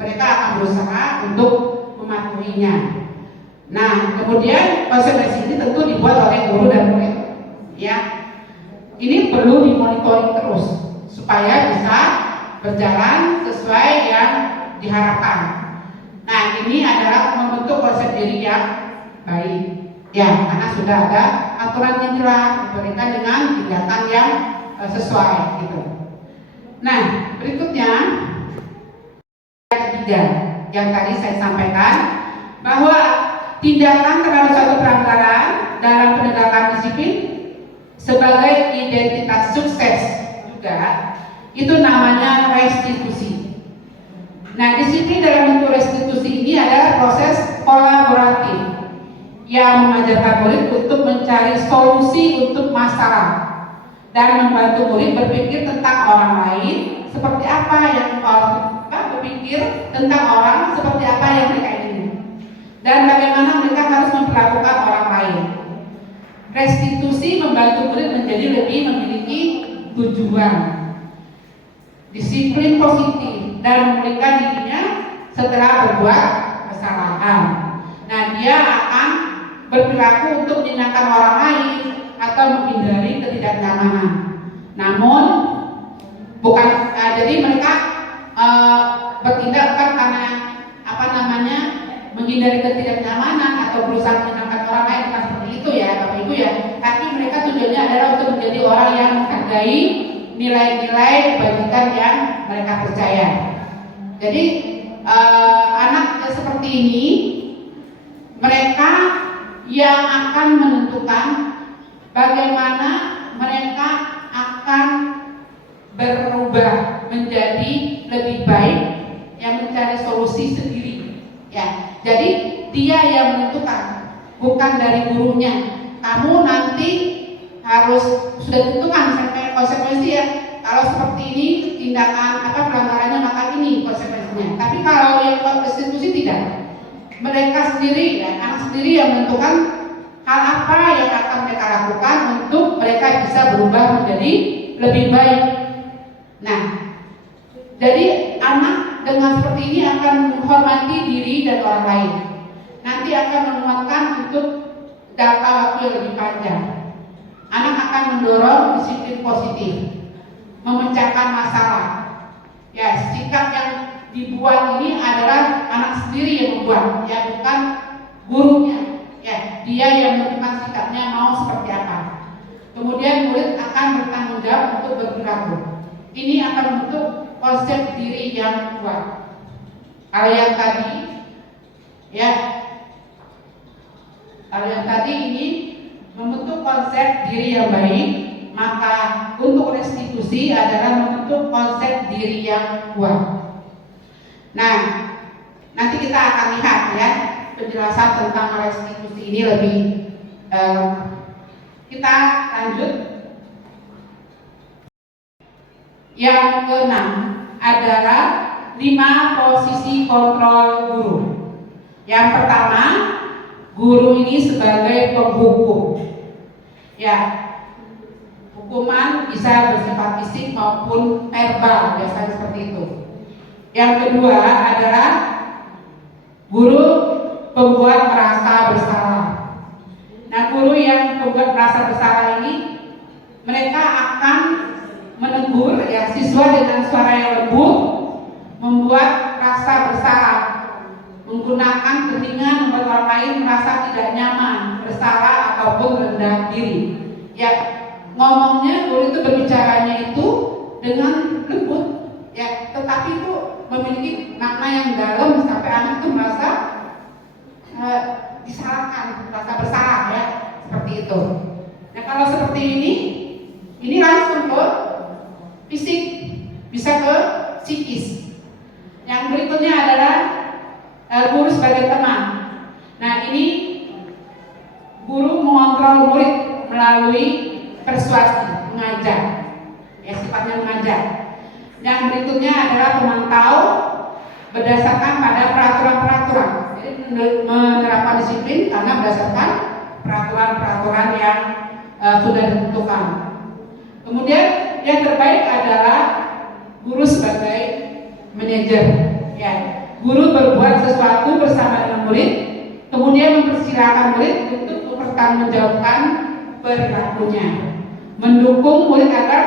mereka akan berusaha untuk mematuhinya. Nah, kemudian konsekuensi ini tentu dibuat oleh guru dan murid. Ya, ini perlu dimonitoring terus supaya bisa berjalan sesuai yang diharapkan. Nah, ini adalah membentuk konsep diri yang baik. Ya, karena sudah ada aturan yang jelas diberikan dengan tindakan yang sesuai gitu. Nah, berikutnya yang ketiga yang tadi saya sampaikan bahwa tindakan terhadap suatu pelanggaran dalam penegakan disiplin sebagai identitas sukses juga itu namanya restitusi. Nah, disiplin dalam bentuk restitusi ini adalah proses kolaboratif yang mengajarkan murid untuk mencari solusi untuk masalah dan membantu murid berpikir tentang orang lain seperti apa yang berpikir tentang orang seperti apa yang mereka ingin dan bagaimana mereka harus memperlakukan orang lain. Restitusi membantu murid menjadi lebih memiliki tujuan, disiplin positif dan memulihkan dirinya setelah berbuat kesalahan. Nah, dia akan berperilaku untuk menyenangkan orang lain atau menghindari ketidaknyamanan. Namun bukan jadi mereka bertindak bukan karena menghindari ketidaknyamanan atau berusaha menyenangkan orang lain, bukan seperti itu ya Bapak Ibu ya. Tapi mereka tujuannya adalah untuk menjadi orang yang menghargai nilai-nilai kebajikan yang mereka percaya. Jadi anak seperti ini mereka yang akan menentukan bagaimana mereka akan berubah menjadi lebih baik, yang mencari solusi sendiri. Ya, jadi dia yang menentukan, bukan dari gurunya. Kamu nanti harus sudah tentukan misalnya konsekuensi ya. Kalau seperti ini tindakan pelanggarannya maka ini konsekuensinya. Tapi kalau yang restitusi tidak. Mereka sendiri, ya, anak sendiri yang menentukan hal apa yang akan mereka lakukan untuk mereka bisa berubah menjadi lebih baik. Nah, jadi anak dengan seperti ini akan menghormati diri dan orang lain. Nanti akan menguatkan untuk jangka waktu yang lebih panjang. Anak akan mendorong disiplin positif, memecahkan masalah. Ya, sikap yang dibuat ini adalah anak sendiri yang membuat, ya, bukan gurunya. Ya, dia yang menentukan sikapnya mau seperti apa. Kemudian murid akan bertanggung jawab untuk berperilaku. Ini akan membentuk konsep diri yang kuat. Kalau yang tadi, ya, kalau yang tadi ini membentuk konsep diri yang baik, maka untuk restitusi adalah membentuk konsep diri yang kuat. Nah, nanti kita akan lihat ya penjelasan tentang restitusi ini lebih. Kita lanjut. Yang keenam adalah 5 posisi kontrol guru. Yang pertama, guru ini sebagai penghukum. Ya, hukuman bisa bersifat fisik maupun verbal, biasanya seperti itu. Yang kedua adalah guru pembuat merasa bersalah. Nah, guru yang membuat merasa bersalah ini mereka akan menegur ya siswa dengan suara yang lembut, membuat rasa bersalah, menggunakan keningan membuat orang lain merasa tidak nyaman, bersalah ataupun rendah diri. Ya, ngomongnya guru itu berbicaranya itu dengan lembut, ya, tetapi itu memiliki makna yang dalam sampai anak itu merasa disalahkan, merasa bersalah ya, seperti itu. Nah kalau seperti ini langsung ke fisik, bisa ke psikis. Yang berikutnya adalah guru sebagai teman. Nah ini guru mengontrol murid melalui persuasi, mengajak, ya sifatnya mengajak. Yang berikutnya adalah pemantau berdasarkan pada peraturan-peraturan. Jadi menerapkan disiplin karena berdasarkan peraturan-peraturan yang sudah ditentukan. Kemudian yang terbaik adalah guru sebagai manajer. Ya, guru berbuat sesuatu bersama dengan murid, kemudian mempersilahkan murid untuk mempertanggungjawabkan perilakunya, mendukung murid agar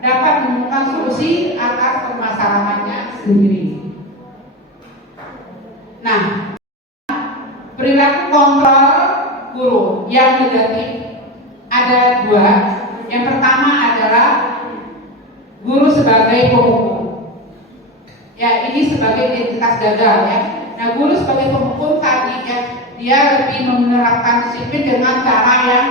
dapat menemukan solusi atas permasalahannya sendiri. Nah, perilaku kontrol guru yang negatif ada dua. Yang pertama adalah guru sebagai pemukul. Ya, ini sebagai identitas gagal ya. Nah, guru sebagai pemukul tadi ya, dia lebih menerapkan disiplin dengan cara yang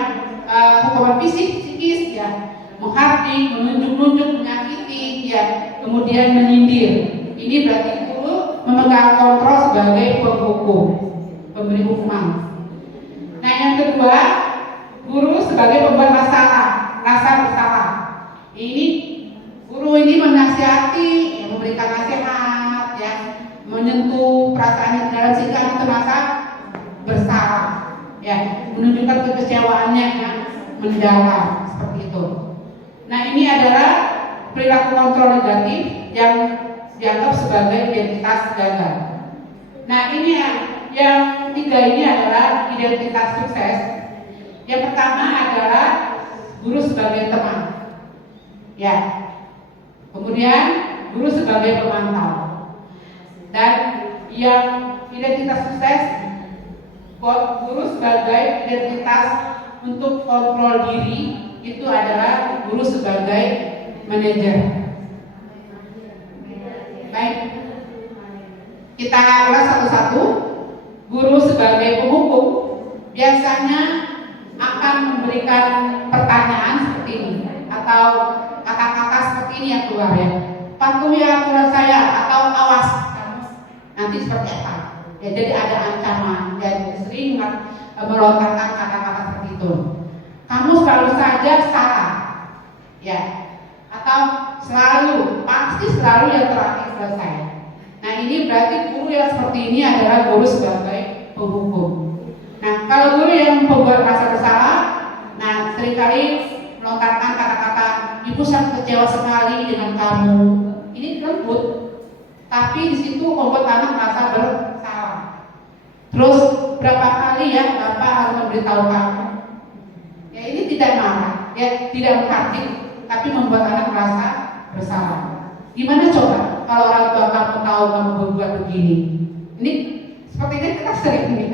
hukuman fisik, psikis ya, menghardik, menunjuk-nunjuk, menyakiti ya, kemudian menyindir. Ini berarti guru memegang kontrol sebagai penghukum, pemberi hukuman. Nah, yang kedua, guru sebagai pembuat masalah, rasa bersalah. Ini guru ini menasihati, ya, memberikan nasihat, ya, menyentuh perasaan yang dalam sehingga anak terasa bersalah, ya, menunjukkan kekecewaannya yang mendalam seperti itu. Nah, ini adalah perilaku kontrol negatif yang dianggap sebagai identitas gagal. Nah, ini yang tiga ini adalah identitas sukses. Yang pertama adalah guru sebagai teman, ya. Kemudian guru sebagai pemantau. Dan yang identitas sukses, guru sebagai identitas untuk kontrol diri itu adalah guru sebagai manajer. Baik, kita ulas satu-satu. Guru sebagai penghukum biasanya akan memberikan pertanyaan seperti ini atau kata-kata seperti ini yang keluar ya. Patuhi aturan saya atau awas kamu nanti seperti apa. Ya, jadi ada ancaman dan sering melontarkan kata-kata seperti itu. Kamu selalu saja salah, ya, atau selalu, pasti selalu yang terakhir selesai. Nah, ini berarti guru yang seperti ini adalah guru sebagai penghukum. Nah, kalau guru yang membuat rasa bersalah, nah seringkali melontarkan kata-kata, ibu sangat kecewa sekali dengan kamu. Ini lembut, tapi di situ membuat anak merasa bersalah. Terus berapa kali ya Bapak harus memberitahu kamu? Ya, ini tidak marah, ya tidak menghardik, tapi membuat anak merasa bersalah. Gimana coba kalau orang tua kamu tahu kamu berbuat begini? Ini seperti ini kita sering nih.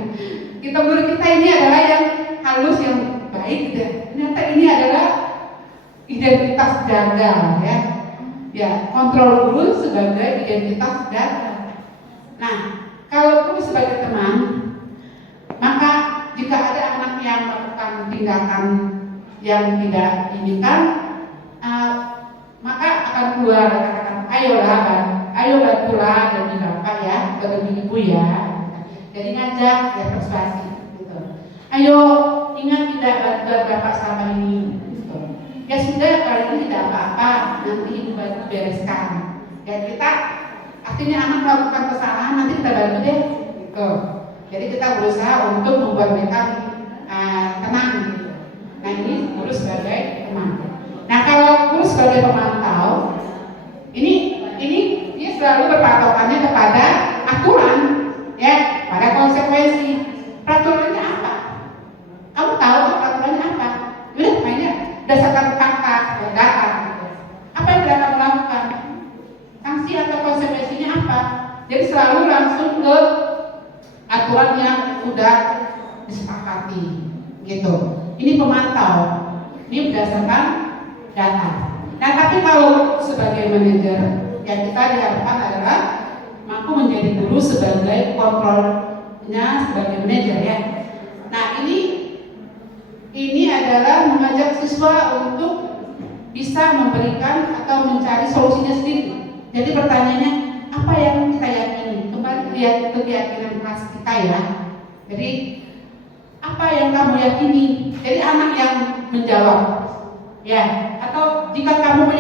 Kita guru kita ini adalah yang halus, yang baik gitu ya. Ternyata ini adalah identitas gagal ya. Ya, kontrol guru sebagai identitas gagal. Nah, kalau guru sebagai teman, maka jika ada anak yang melakukan tindakan yang tidak diinginkan, maka akan keluar kata-kata, ayo bantulah demi bapak ya, atau demi ibu ya. Jadi ngajak ya, persuasi gitu. Ayo ingat tidak bantu bapak selama ini gitu. Ya sudah, kalau itu tidak apa-apa, nanti ibu bantu bereskan. Ya, kita artinya anak melakukan kesalahan, nanti kita bantu deh gitu. Jadi kita berusaha untuk membuat mereka tenang gitu. Nah, ini guru sebagai teman. Nah, kalau guru sebagai pemantau, ini dia selalu berpatokannya kepada aturan, ya, pada konsekuensi. Peraturannya apa? Kamu tahu peraturannya apa? Udah, mainnya berdasarkan fakta, data. Gitu. Apa yang tidak kamu lakukan? Sanksi atau konsekuensinya apa? Jadi selalu langsung ke aturan yang sudah disepakati, gitu. Ini pemantau. Ini berdasarkan data. Nah, tapi kalau sebagai manajer yang kita diharapkan adalah mampu menjadi guru sebagai kontrolnya sebagai manajer ya. Nah ini adalah mengajak siswa untuk bisa memberikan atau mencari solusinya sendiri. Jadi pertanyaannya, apa yang kita yakini? Kembali lihat ke keyakinan kelas kita ya. Jadi apa yang kamu yakini? Jadi anak yang menjawab, ya. Atau jika kamu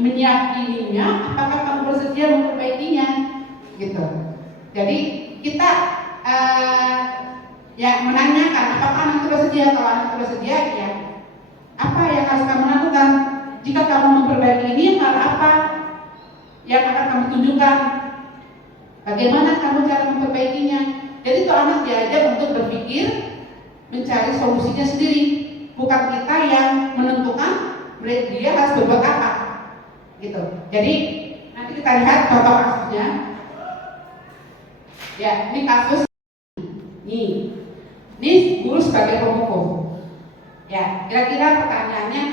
meyakininya, apakah kamu bersedia memperbaikinya? Gitu. Jadi kita ya menanyakan apakah anak itu bersedia. Kalau anak itu bersedia, ya apa yang harus kamu lakukan? Jika kamu memperbaiki ini, hal apa yang akan kamu tunjukkan? Bagaimana kamu cara memperbaikinya? Jadi itu anak diajak untuk berpikir, mencari solusinya sendiri. Bukan kita yang menentukan dia harus berbuat apa. Gitu. Jadi nanti kita lihat contoh kasusnya. Ya, ini kasus. Ini guru sebagai pemukul. Ya, kira-kira pertanyaannya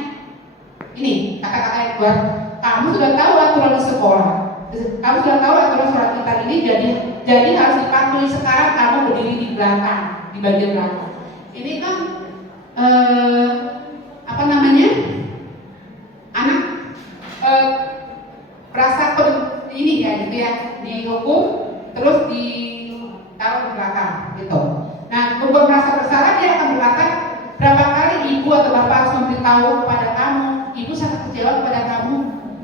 ini, kakak-kakak yang keluar, kamu sudah tahu aturan sekolah, kamu sudah tahu aturan surat kita ini, jadi harus dipatuhi. Sekarang kamu berdiri di belakang, di bagian belakang. Ini kan apa namanya, anak merasa ini ya, gitu ya, dihukum terus ditaruh di belakang, gitu. Nah, untuk merasa bersalah dia akan berkata, berapa kali ibu atau bapak harus memberitahu kepada kamu, ibu sangat kecewa kepada kamu.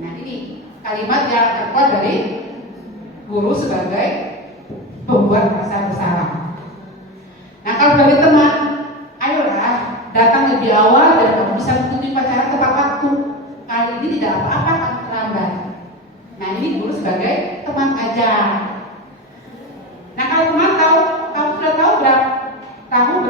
Nah, ini kalimat yang terkeluar dari guru sebagai pembuat rasa bersalah. Nah, kalau sebagai teman, ayolah datang lebih awal dan kamu bisa mengikuti upacara tepat waktu. Kali ini tidak apa-apa kamu terlambat. Nah, ini guru sebagai teman aja. Nah, kalau teman tahu, kamu sudah tahu kamu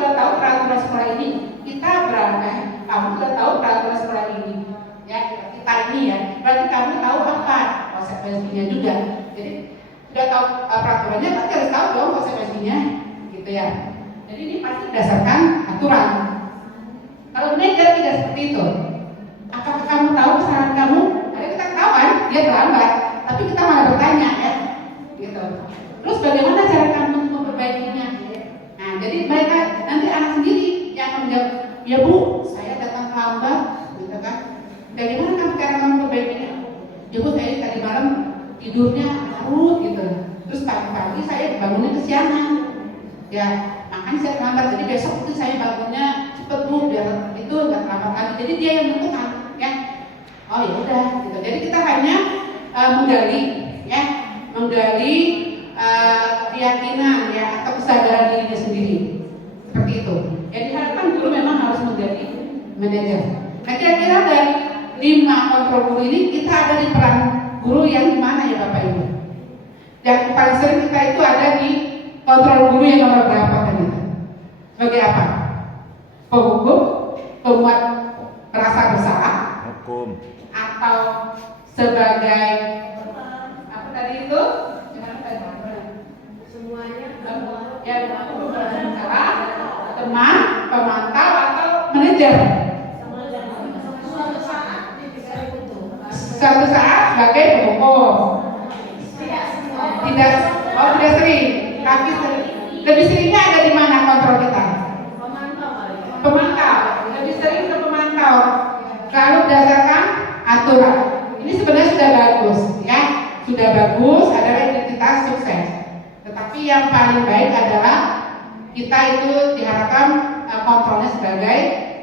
sudah tahu peraturan sekolah ini. Kita berapa? Kamu sudah tahu peraturan sekolah ini. Ya, kita ini ya. Berarti kamu tahu apa konsekuensinya juga. Jadi sudah tahu peraturannya, berarti harus tahu dong konsekuensinya, gitu ya. Jadi ini pasti berdasarkan aturan. Kalau manajer tidak seperti itu. Apakah kamu tahu kesalahan kamu? Ada kita tahu kan, dia terlambat, tapi kita malah bertanya ya, gitu. Terus bagaimana cara kamu memperbaikinya? Nah, jadi mereka nanti anak sendiri yang akan menjawab, ya Bu, saya datang terlambat, gitu kan. Bagaimana kamu cara kamu memperbaikinya? Ya Bu, saya tadi malam tidurnya larut, gitu. Terus pagi-pagi saya bangunnya kesiangan, ya makanya saya terlambat. Jadi besok itu saya bangunnya cepet Bu, biar itu nggak terlambat lagi. Jadi dia yang menentukan, ya. Oh ya udah, gitu. Jadi kita hanya menggali keyakinan ya atau kesadaran dirinya sendiri seperti itu. Jadi diharapkan guru memang harus menjadi manajer. Nah, kira-kira dari 5 kontrol guru ini kita ada di peran guru yang mana ya Bapak Ibu? Yang paling sering kita itu ada di kontrol guru yang nomor berapa kan itu? Sebagai apa? Penghukum, pembuat merasa bersalah, Hukum. atau sebagai apa tadi itu? Semuanya ya, bersalah, teman, pemantau, atau manajer. Suatu saat sebagai penghukum. Tidak sering, tapi lebih seringnya ada di mana kontrol kita? Pemantau, lebih sering ke pemantau. Lalu berdasarkan aturan. Ini sebenarnya sudah bagus, ya, sudah bagus, adalah identitas sukses. Tetapi yang paling baik adalah kita itu diharapkan kontrolnya sebagai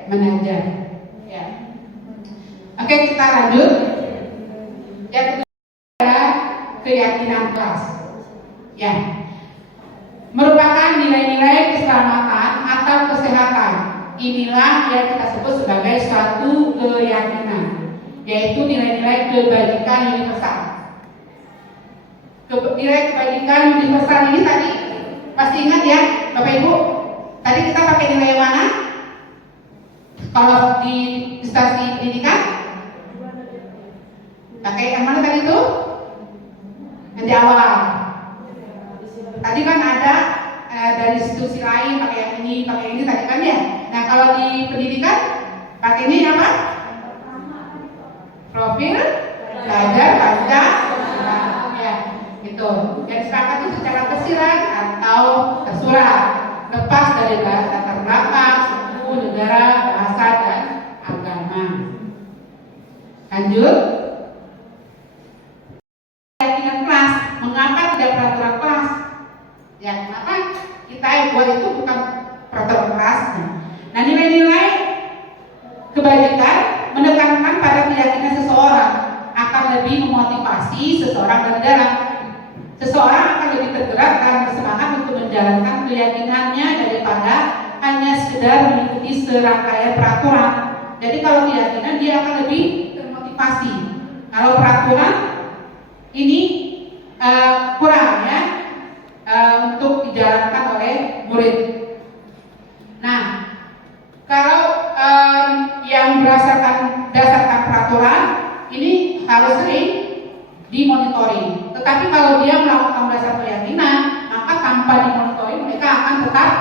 manajer. Ya. Oke, kita lanjut. Yang kedua adalah keyakinan kelas. Ya, merupakan nilai-nilai keselamatan atau kesehatan. Inilah yang kita sebut sebagai suatu keyakinan, yaitu nilai-nilai kebajikan universal. Nilai kebajikan universal ini tadi pasti ingat ya Bapak Ibu. Tadi kita pakai nilai mana? Kalau di instansi pendidikan pakai yang mana tadi itu? Yang di awal. Tadi kan ada dari institusi lain pakai ini tadi kan ya. Nah, kalau di pendidikan pakai ini apa? Profil belajar Pancasila. Itu yang disepakati secara tersirat atau tersurat, lepas dari latar belakang, suku, negara, bahasa, dan agama. Lanjut. Keyakinan kelas, mengapa tidak peraturan kelas? Ya, kenapa kita buat itu bukan peraturan kelas? Nah, nilai-nilai kebajikan menekankan pada keyakinan seseorang akan lebih memotivasi seseorang dari dalam. Seseorang akan lebih tergerak dan bersemangat untuk menjalankan keyakinannya daripada hanya sekedar mengikuti serangkaian peraturan. Jadi kalau keyakinan dia akan lebih termotivasi. Kalau peraturan ini kurang ya untuk dijalankan oleh murid. Nah, kalau yang berdasarkan peraturan ini harus sering dimonitoring. Tetapi kalau dia melakukan berdasar keyakinan, maka tanpa dimonitoring mereka akan tetap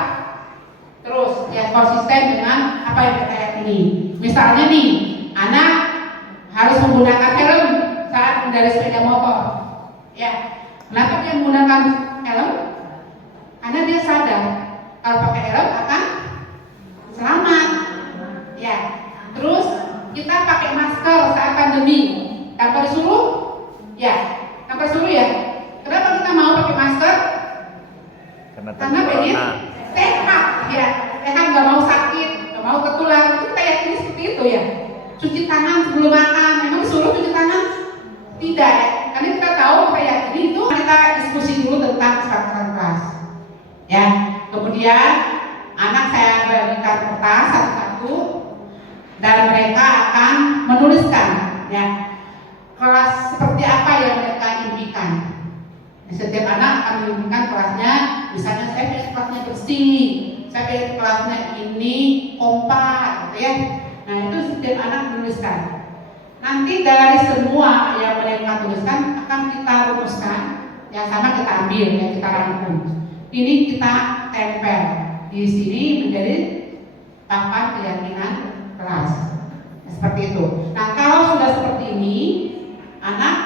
terus ya konsisten dengan apa yang mereka yakini. Misalnya nih, anak harus menggunakan helm saat mengendarai sepeda motor. Ya, kenapa dia menggunakan helm? Karena dia sadar kalau pakai helm akan selamat. Ya, terus kita pakai masker saat pandemi tanpa disuruh, ya, tanpa disuruh ya. Kenapa kita mau pakai masker? Karena pengen sehat, ya, sehat nggak mau sakit, nggak mau tertular. Itu kita yakini seperti itu ya. Cuci tangan sebelum makan, memang disuruh cuci tangan? Tidak ya, karena kita tahu kita yakini itu. Kita diskusi dulu tentang kesepakatan kelas. Ya, kemudian anak saya bagikan kertas satu-satu dan mereka akan menuliskan ya kelas seperti apa yang mereka impikan. Setiap anak akan mengimpikan kelasnya, misalnya saya pengen kelasnya bersih, saya pengen kelasnya ini kompak, gitu ya. Nah itu setiap anak menuliskan. Nanti dari semua yang mereka tuliskan akan kita rumuskan, yang sama kita ambil, yang kita rangkum. Ini kita tempel di sini menjadi papan keyakinan kelas. Seperti itu. Nah kalau sudah seperti ini, anak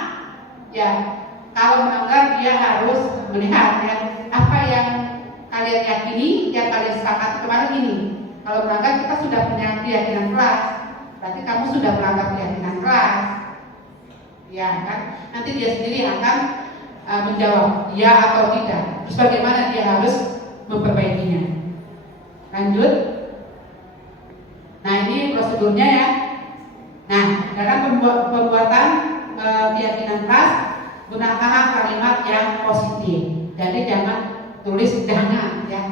ya kalau melanggar dia harus melihat ya apa yang kalian yakini, yang kalian sepakati kemarin ini. Kalau melanggar kita sudah punya keyakinan kelas, berarti kamu sudah melanggar keyakinan kelas. Ya kan? Nanti dia sendiri akan menjawab ya atau tidak. Terus bagaimana dia harus memperbaikinya. Lanjut. Nah ini prosedurnya ya. Nah dalam pembuatan keyakinan kelas gunakanlah kalimat yang positif. Jadi jangan tulis jangan ya.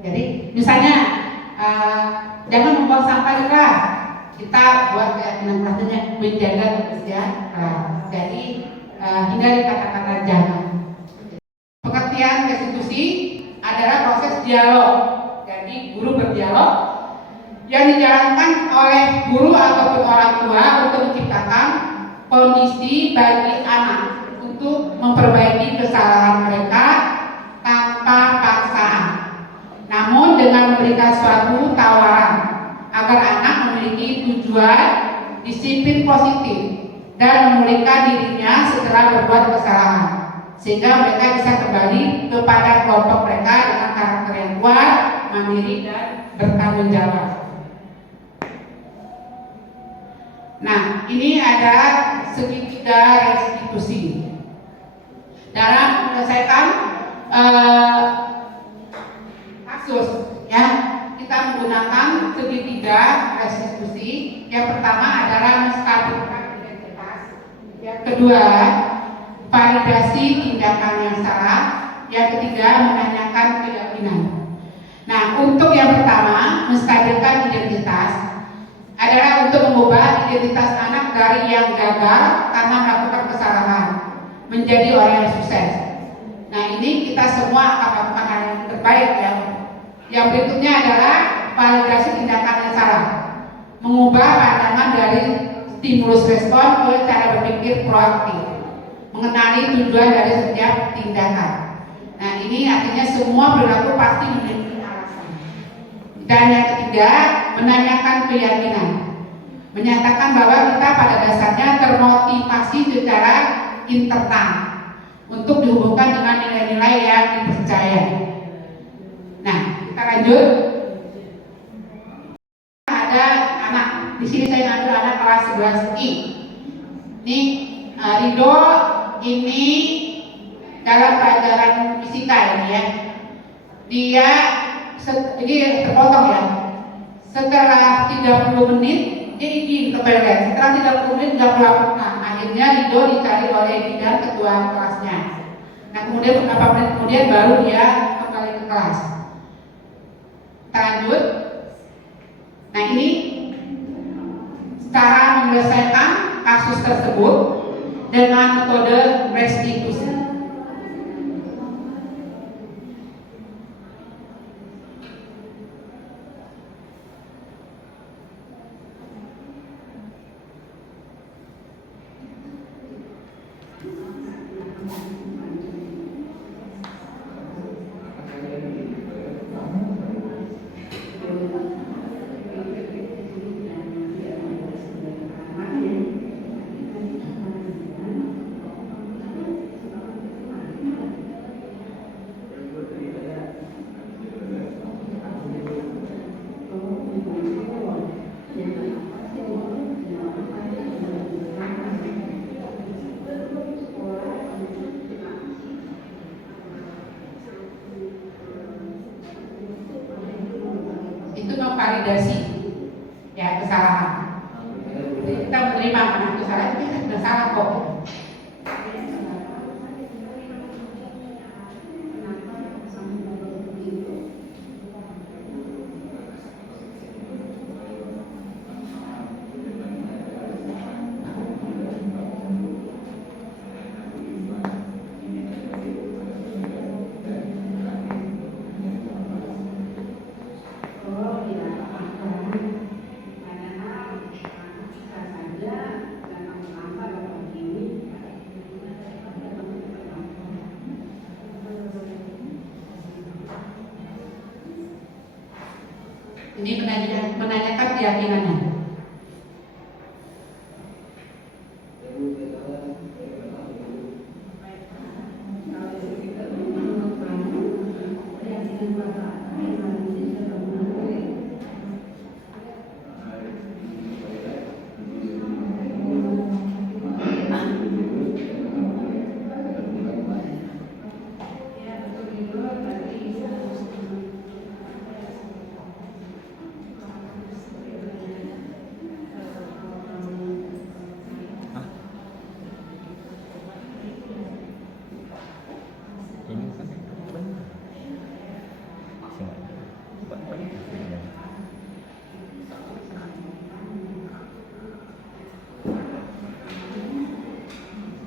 Jadi misalnya jangan membuang sampah di kelas. Kita buat keyakinan kelasnya menjaga kebersihan kelas. Jadi hindari kata-kata jangan. Pengertian restitusi adalah proses dialog. Jadi guru berdialog yang dijalankan oleh guru ataupun orang tua untuk menciptakan kondisi bagi anak untuk memperbaiki kesalahan mereka tanpa paksaan, namun dengan memberikan suatu tawaran agar anak memiliki tujuan disiplin positif dan memulihkan dirinya setelah berbuat kesalahan, sehingga mereka bisa kembali kepada kelompok mereka dengan karakter yang kuat, mandiri dan bertanggung jawab. Nah, ini ada segitiga restitusi. Dalam menyelesaikan kasus, ya, kita menggunakan segitiga restitusi. Yang pertama adalah menstabilkan identitas. Yang kedua, validasi tindakan yang salah. Yang ketiga, menanyakan keyakinan. Nah, untuk yang pertama, menstabilkan identitas adalah untuk mengubah identitas anak dari yang gagal karena melakukan kesalahan menjadi orang yang sukses. Nah ini kita semua akan melakukan hal yang terbaik ya. Yang berikutnya adalah validasi tindakan yang salah, mengubah pandangan dari stimulus respon ke cara berpikir proaktif, mengenali tujuan dari setiap tindakan. Nah ini artinya semua perilaku pasti memiliki alasan. Dan yang ketiga, menanyakan keyakinan, menyatakan bahwa kita pada dasarnya termotivasi secara internal untuk dihubungkan dengan nilai-nilai yang dipercaya. Nah, kita lanjut. Ada anak, di sini saya ngambil anak kelas 11I. Ini Ridho, ini dalam pelajaran fisika ini ya. Dia ini terpotong ya. Setelah 30 menit dia izin ke toilet. Setelah 30 menit nggak pulang. Nah, akhirnya Ridho dicari oleh bidan ketua kelasnya. Nah, kemudian beberapa menit kemudian baru dia kembali ke kelas. Kita lanjut. Nah, ini cara menyelesaikan kasus tersebut dengan metode restitusi. Itu memvalidasi ya kesalahan. Jadi kita menerima karena kesalahan itu sudah salah kok. Ini menanyakan keyakinannya.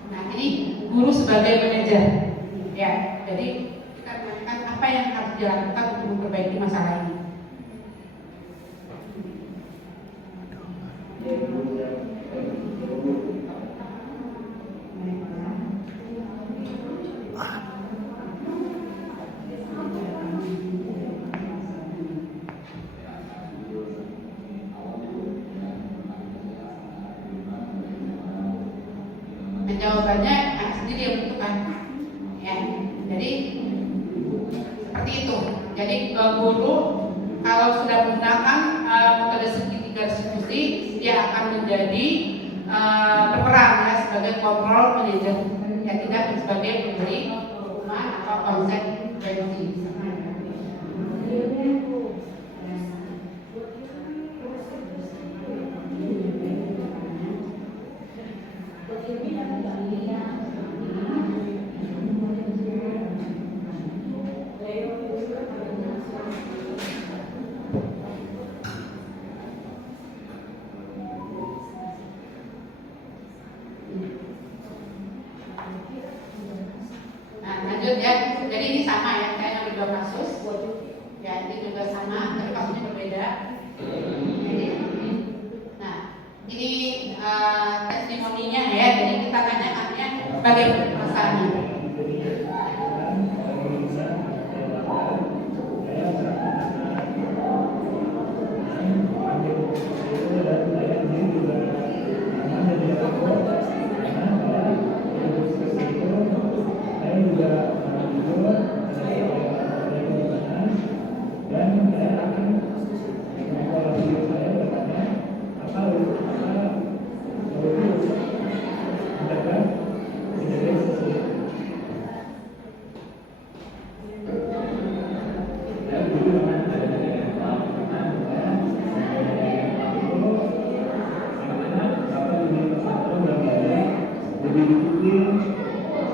Nah, ini guru sebagai manajer. Ya, jadi kita menanyakan apa yang harus dilakukan untuk memperbaiki masalah ini. Jawabannya sendiri yang menentukan ya. Jadi seperti itu. Jadi guru kalau sudah menggunakan metode segitiga restitusi, dia akan menjadi berperan ya sebagai kontrol manajer, ya tidak sebagai pemberi hukuman atau konsekuensi. Ya, jadi ini sama ya, saya ambil 2 kasus ya, ini juga sama, tapi kasusnya berbeda. Nah, ini testimoninya ya, jadi kita tanyakannya bagaimana perasaannya.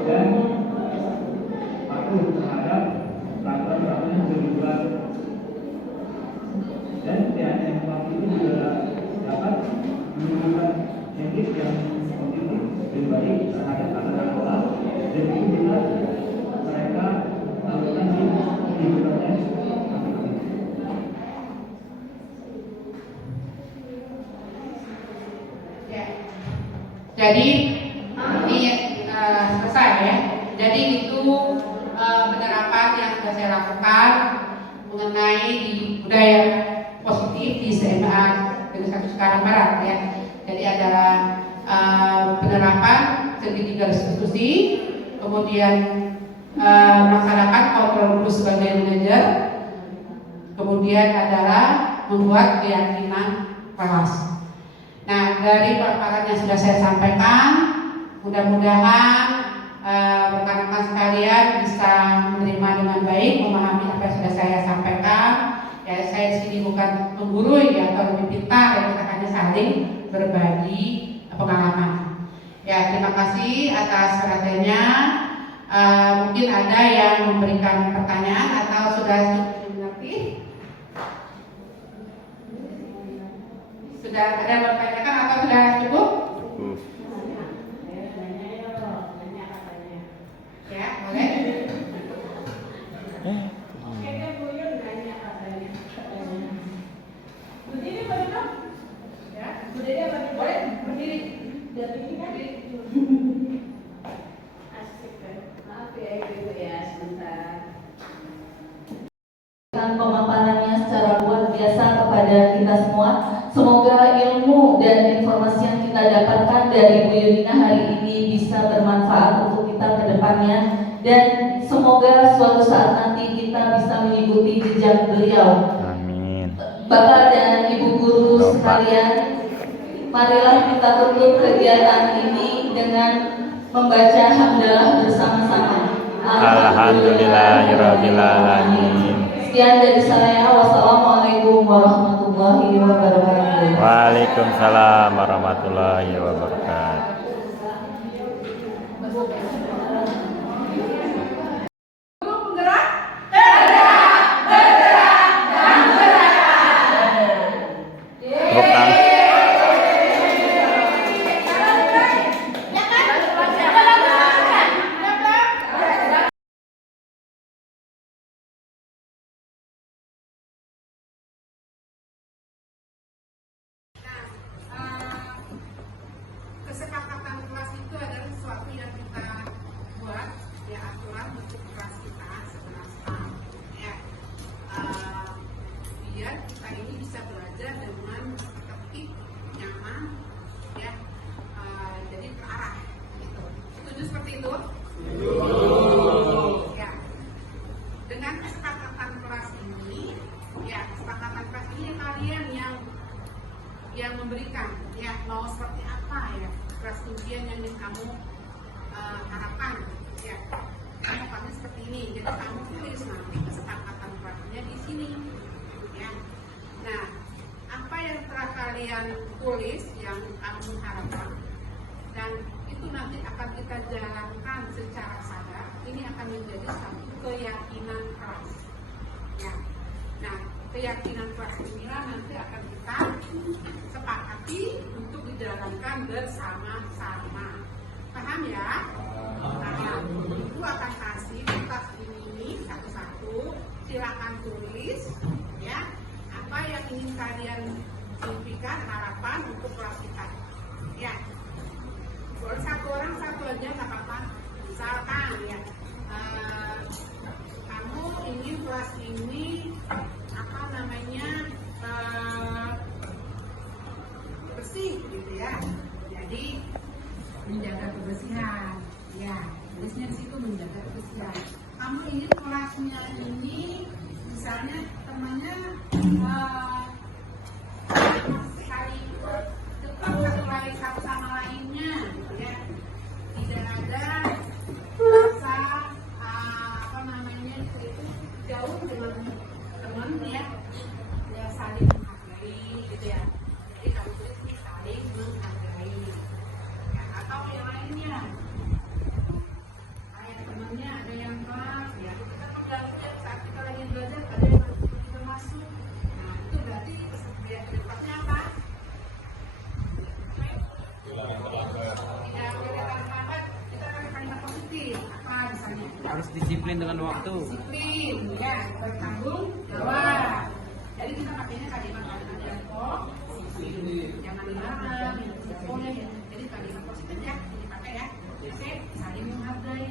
dan patuh terhadap peraturan-peraturan yang sudah dibuat. Dan tidak hanya informasi itu juga dapat menunjukkan etik yang positif dan baik terhadap anak-anak sekolah, dan itu bisa mereka lakukan di kehidupannya. Jadi ini selesai ya. Jadi itu penerapan yang sudah saya lakukan mengenai di budaya positif di SMA Negeri 1 Cikarang Barat ya. Jadi adalah penerapan segitiga restitusi, kemudian melaksanakan kontrol guru sebagai manajer, kemudian adalah membuat keyakinan kelas. Nah, dari paparan yang sudah saya sampaikan, mudah-mudahan rekan-rekan sekalian bisa menerima dengan baik, memahami apa yang sudah saya sampaikan. Ya, saya di sini bukan menggurui ya, atau lebih pintar, ya, kita hanya saling berbagi pengalaman. Ya, terima kasih atas perhatiannya. Mungkin ada yang memberikan pertanyaan atau sudah cukup mengerti? Sudah ada yang bertanyakan atau sudah cukup? Ya, boleh. Berdiri boleh dong? Ya, berdiri boleh berdiri. Asik kan? Maaf ya ibu ya sebentar. Pemaparannya secara luar biasa kepada kita semua. Semoga ilmu dan informasi yang kita dapatkan dari Bu Yunina hari ini bisa bermanfaat untuk kita ke depannya, dan semoga suatu saat nanti kita bisa mengikuti jejak beliau. Amin. Bapak dan Ibu guru sekalian, marilah kita tutup kegiatan ini dengan membaca hamdalah bersama-sama. Alhamdulillahirabbil alamin. Sekian dari saya. Wassalamualaikum warahmatullahi wabarakatuh. Waalaikumsalam warahmatullahi wabarakatuh. Tepuk tangan. Kesepakatan kelas itu adalah sesuatu yang kita buat ya, aturan untuk kelas kita sebenarnya ya, biar kita ini bisa belajar dengan tertib, nyaman ya, jadi terarah gitu. Setuju seperti itu? Ya. Dengan kesepakatan kelas ini ya, kesepakatan kelas ini kalian yang memberikan ya, mau seperti apa ya kelas ujian yang ingin kamu harapkan ya, kamu kami seperti ini, jadi kamu tulis nanti kesepakatan kelasnya di sini ya. Nah, apa yang telah kalian tulis yang kamu harapkan, dan itu nanti akan kita jalankan secara sadar, ini akan menjadi satu keyakinan kelas ya. Nah, keyakinan kelas inilah nanti akan kita sepakati untuk dijalankan bersama-sama. Paham ya? Nah, Ibu akan kasih kertas ini satu-satu, silakan tulis ya, apa yang ingin kalian impikan, harapan untuk kelas kita ya. Boleh satu orang satu aja nggak apa-apa. Misalkan ya, kamu ingin kelas ini apa namanya, bersih gitu ya, jadi menjaga kebersihan ya, tulisnya di situ menjaga kebersihan. Kamu ingin kelasnya ini misalnya temannya misalnya. Harus disiplin dengan waktu. Disiplin, ya, bertanggung jawab. Jadi kita pakainya kalimat-kalimat yang kok, jangan dilarang, boleh. Jadi kalimat positif ya, dipakai ya. Oke, saling menghargai.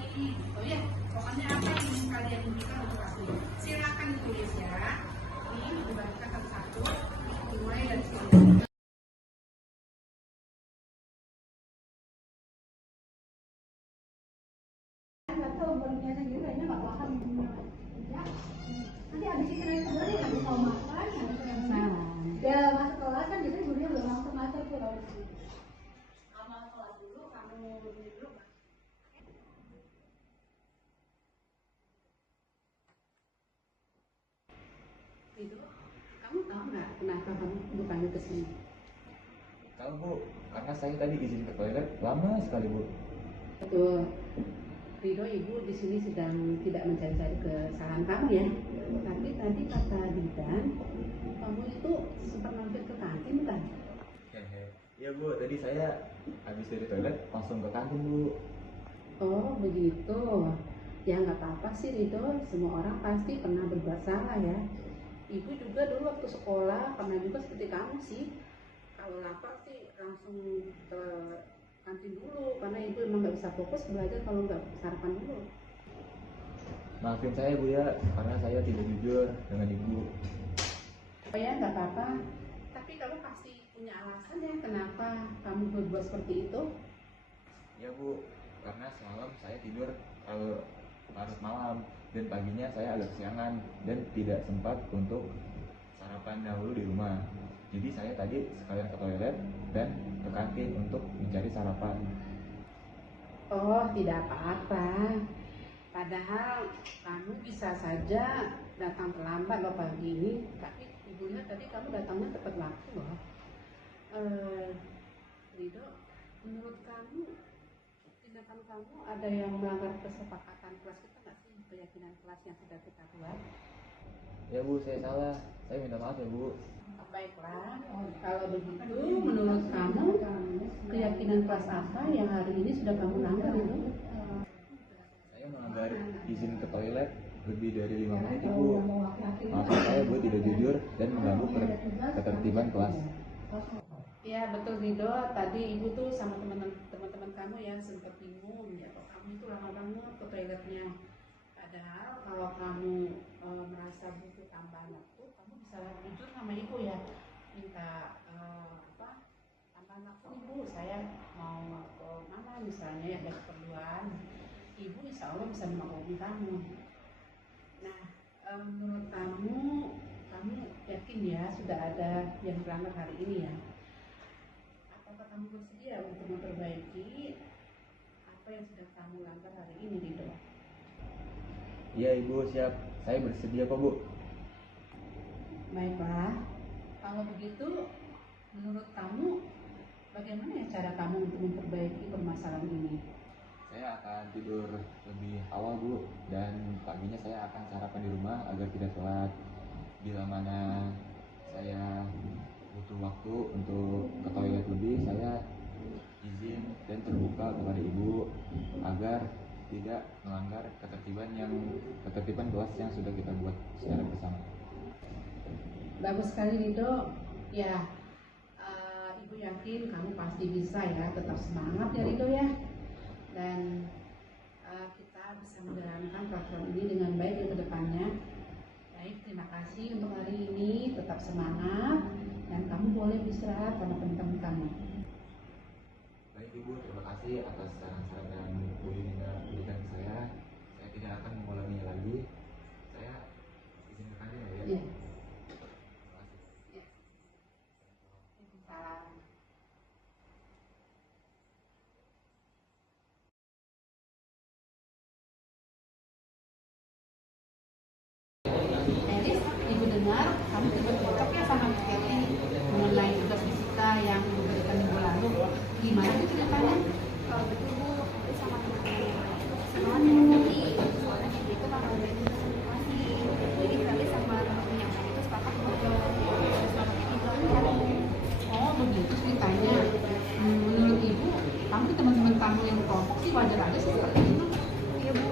Oh ya, pokoknya apa yang ingin kalian berikan untuk aku? Silakan ditulis ya. Ini dibacakan satu-satu. Dimulai dari sini. Atau barunya sendiri kayaknya nggak paham ya. Nanti abis itu naik kelas nggak bisa makan, udah masuk kelas kan biasanya gurunya belum langsung masuk tuh kalau di sini. Sama kelas dulu, kamu dulu. Itu, kamu tahu nggak kenapa kamu dipanggil ke sini? Tahu Bu, karena saya tadi izin ke toilet lama sekali Bu. Betul. Ridho, ibu di sini sedang tidak mencari-cari kesalahan kamu ya. Tapi tadi kata Didan, kamu itu sempat mampir ke kantin bukan? Iya Bu, tadi saya habis dari toilet langsung ke kantin Bu. Oh begitu. Ya nggak apa-apa sih Ridho, semua orang pasti pernah berbuat salah ya. Ibu juga dulu waktu sekolah pernah juga seperti kamu sih. Kalau lapar sih langsung ke kantin dulu, karena ibu emang nggak bisa fokus belajar kalau nggak sarapan dulu. Maafin saya Bu ya, karena saya tidak jujur dengan Ibu. Oh ya nggak apa-apa. Tapi kamu pasti punya alasan ya kenapa kamu berbuat seperti itu. Ya Bu, karena semalam saya tidur larut malam dan paginya saya agak kesiangan dan tidak sempat untuk sarapan dahulu di rumah. Jadi saya tadi sekalian ke toilet dan ke kantin untuk mencari sarapan. Oh tidak apa-apa. Padahal kamu bisa saja datang terlambat loh pagi ini. Tapi ibu lihat tadi kamu datangnya tepat waktu loh. Ridho, menurut kamu tindakan kamu ada yang melanggar kesepakatan kelas kita nggak sih? Keyakinan kelas yang sudah kita buat? Ya Bu, saya salah. Saya minta maaf ya Bu. Baiklah, kalau begitu menurut kamu keyakinan kelas apa yang hari ini sudah kamu langgar itu? Saya melanggar izin ke toilet lebih dari 5 menit Ibu. Maafin saya Bu tidak jujur dan mengganggu ketertiban kelas. Ya betul Ridho, tadi ibu tuh sama teman-teman kamu yang sempat bingung ya kok kamu itu lama banget ke toiletnya. Padahal kalau kamu merasa butuh tambahan waktu, kamu bisa jujur sama ibu ya, minta tambahan waktu ibu, saya mau ke mana misalnya ya ada keperluan, ibu insya Allah bisa memaklumi kamu. Nah menurut kamu yakin ya sudah ada yang melanggar hari ini ya? Apakah kamu bersedia untuk memperbaiki apa yang sudah kamu langgar hari ini Ridho? Iya Ibu, siap. Saya bersedia kok Bu. Baiklah, kalau begitu menurut kamu bagaimana ya cara kamu untuk memperbaiki permasalahan ini? Saya akan tidur lebih awal Bu, dan paginya saya akan sarapan di rumah agar tidak telat. Bila mana saya butuh waktu untuk ke toilet lebih, saya izin dan terbuka kepada Ibu agar tidak melanggar ketertiban kelas yang sudah kita buat secara bersama. Bagus sekali Ridho. Ya, ibu yakin kamu pasti bisa ya, tetap semangat ya Ridho ya. Dan kita bisa menjalankan program ini dengan baik ke depannya. Baik, terima kasih untuk hari ini, tetap semangat dan kamu boleh beristirahat sama teman-teman kamu. Baik Ibu, terima kasih atas saran-saran yang Bu Yunina berikan ke saya. Saya tidak akan mengulanginya lagi. Saya izin ke kantin ya. Iya. Terima kasih. Iya. Salam. Elis, ibu dengar kamu tidak cocok ya sama Miss Kathy mengenai tugas fisika yang diberikan minggu lalu. Gimana tuh ceritanya? Kalau betul Bu, aku sama teman-teman yang lain sama Kathy. Soalnya Kathy itu bakal belajar bahasa motivasi. Jadi Kathy sama teman-teman yang lain itu sepakat ngobrol sama Kathy belajar. Oh begitu ceritanya. Menurut ibu, kamu teman-teman kamu yang kelompok sih wajar aja sih seperti itu. Iya Bu,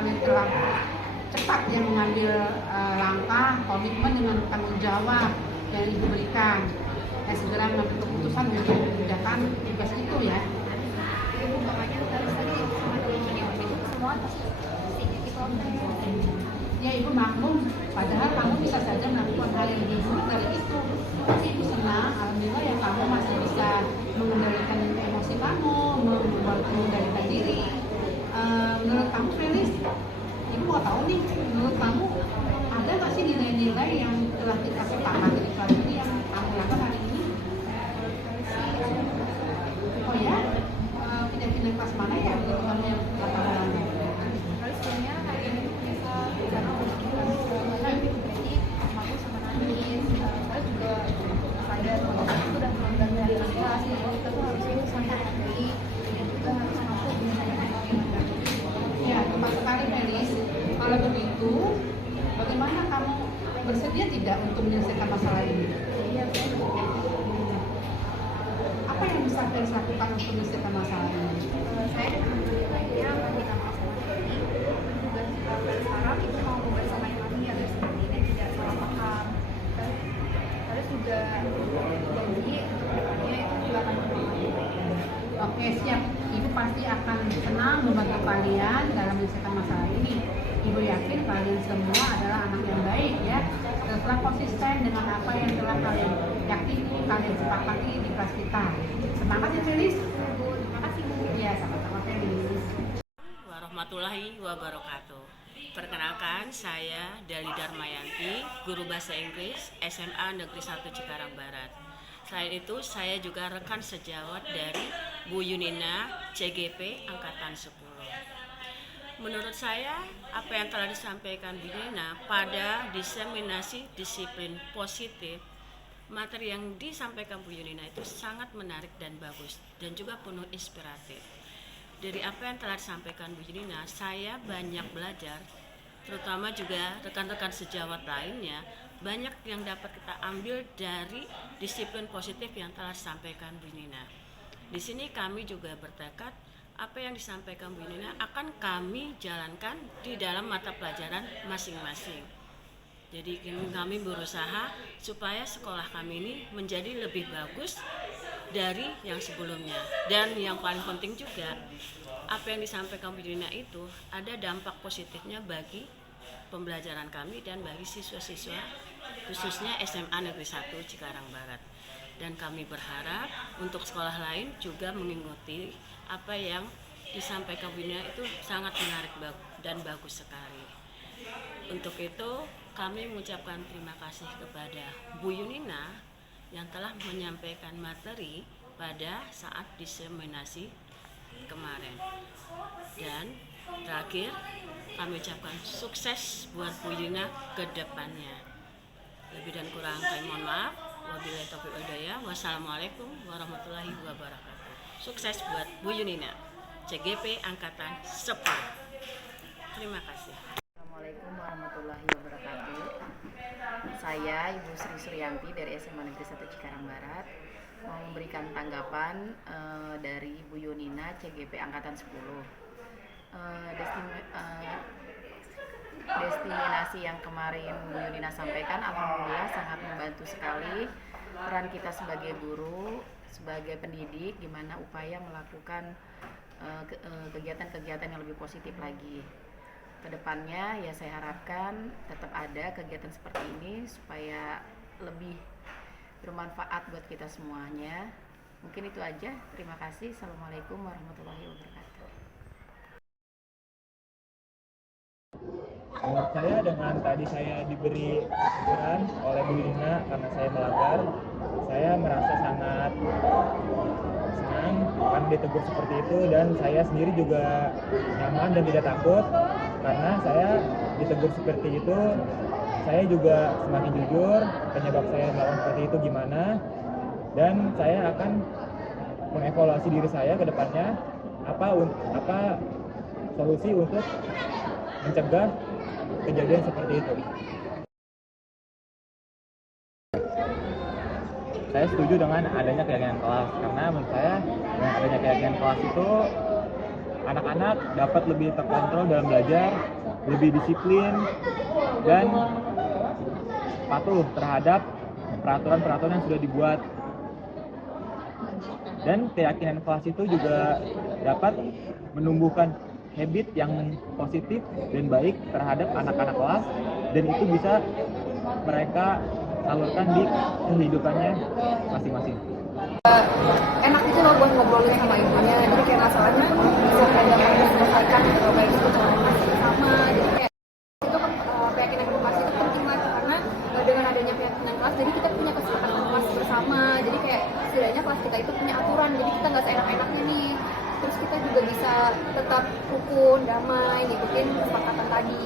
kalian telah cepat yang mengambil langkah komitmen dengan tanggung jawab yang Ibu berikan dan segera mengambil keputusan untuk mengerjakan tugas itu ya. Ibu makanya harus tadi sama teman-teman itu semua pasti Ya Ibu maklum, padahal kamu bisa saja melakukan hal yang lebih buruk dari itu. Tapi Ibu senang, alhamdulillah ya kamu masih bisa mengendalikan emosi kamu, mengendalikan diri. Menurut kamu Felis, Ibu mau tahu nih, menurut kamu ada nggak sih nilai-nilai yang telah kita sepakati di kelas ini yang kamu lakukan hari ini? Oh ya, pindah-pindah kelas mana ya? Menurut kamu yang lapangan? Terus sebenarnya hari ini bisa karena jadi aku sama nangis, terus juga sadar bahwa itu udah melanggar dari kelas, jadi kita tuh harus itu sangat hargai dan juga harus mampu menyelesaikan. Ya, tepat sekali Felis. Kalau begitu, bagaimana kamu bersedia tidak untuk menyelesaikan masalah ini? Iya, Apa yang bisa Felis lakukan untuk menyelesaikan masalah ini? saya dengan nilainya meminta maaf sama Teddy, juga sekarang itu mau bersamai lagi agar seperti ini tidak salah paham. Terus juga janji untuk depannya itu juga akan bermanfaat. Oke, siap. Ibu pasti akan senang membantu kalian dalam menyelesaikan masalah ini. Ibu yakin kalian semua adalah anak yang baik ya. Setelah konsisten dengan apa yang telah kalian yakini, kalian sepakati di kelas kita. Semangat ya Felis. Terima kasih Bu. Ya, sama-sama Felis. Warahmatullahi wabarakatuh. Perkenalkan, saya Dali Darmayanti, guru bahasa Inggris SMA Negeri 1 Cikarang Barat. Selain itu, saya juga rekan sejawat dari Bu Yunina CGP Angkatan 10. Menurut saya, apa yang telah disampaikan Bu Yunina pada diseminasi disiplin positif, materi yang disampaikan Bu Yunina itu sangat menarik dan bagus dan juga penuh inspiratif. Dari apa yang telah disampaikan Bu Yunina, saya banyak belajar, terutama juga rekan-rekan sejawat lainnya, banyak yang dapat kita ambil dari disiplin positif yang telah disampaikan Bu Yunina. Di sini kami juga bertekad apa yang disampaikan Bu Yunina akan kami jalankan di dalam mata pelajaran masing-masing. Jadi kami berusaha supaya sekolah kami ini menjadi lebih bagus dari yang sebelumnya. Dan yang paling penting juga, apa yang disampaikan Bu Yunina itu ada dampak positifnya bagi pembelajaran kami dan bagi siswa-siswa khususnya SMA Negeri 1 Cikarang Barat. Dan kami berharap untuk sekolah lain juga mengikuti apa yang disampaikan Bu Yunina itu sangat menarik dan bagus sekali. Untuk itu kami mengucapkan terima kasih kepada Bu Yunina yang telah menyampaikan materi pada saat diseminasi kemarin. Dan terakhir kami ucapkan sukses buat Bu Yunina ke depannya. Lebih dan kurang kami mohon maaf. Wabillahi taufiq wal hidayah. Wassalamualaikum warahmatullahi wabarakatuh. Sukses buat Bu Yunina CGP Angkatan 10. Terima kasih. Assalamualaikum warahmatullahi wabarakatuh. Saya Ibu Sri Suryanti dari SMA Negeri 1 Cikarang Barat mau memberikan tanggapan dari Bu Yunina CGP Angkatan 10. Destinasi yang kemarin Bu Yunina sampaikan alhamdulillah sangat membantu sekali peran kita sebagai guru, sebagai pendidik, gimana upaya melakukan kegiatan-kegiatan yang lebih positif lagi. Kedepannya ya saya harapkan tetap ada kegiatan seperti ini supaya lebih bermanfaat buat kita semuanya. Mungkin itu aja. Terima kasih. Assalamualaikum warahmatullahi wabarakatuh. Menurut saya dengan tadi saya diberi teguran oleh Bu Yunina karena saya melanggar, saya merasa sangat senang karena ditegur seperti itu, dan saya sendiri juga nyaman dan tidak takut karena saya ditegur seperti itu. Saya juga semakin jujur penyebab saya melakukan seperti itu gimana, dan saya akan mengevaluasi diri saya ke depannya apa solusi untuk mencegah kejadian seperti itu. Saya setuju dengan adanya keyakinan kelas karena menurut saya dengan adanya keyakinan kelas itu anak-anak dapat lebih terkontrol dalam belajar, lebih disiplin, dan patuh terhadap peraturan-peraturan yang sudah dibuat. Dan keyakinan kelas itu juga dapat menumbuhkan habit yang positif dan baik terhadap anak-anak kelas, dan itu bisa mereka salurkan di kehidupannya masing-masing. Enak itu loh buat ngobrolin sama ibunya, jadi kayak masalahnya bisa kayak gampang diselesaikan gitu, kayak itu masih sama, jadi kayak itu keyakinan kelas itu penting banget karena dengan adanya keyakinan kelas, jadi kita punya kesepakatan kelas bersama, jadi kayak setidaknya kelas kita itu punya aturan, jadi kita nggak seenak-enaknya nih, terus kita juga bisa tetap rukun, damai, ngikutin kesepakatan tadi.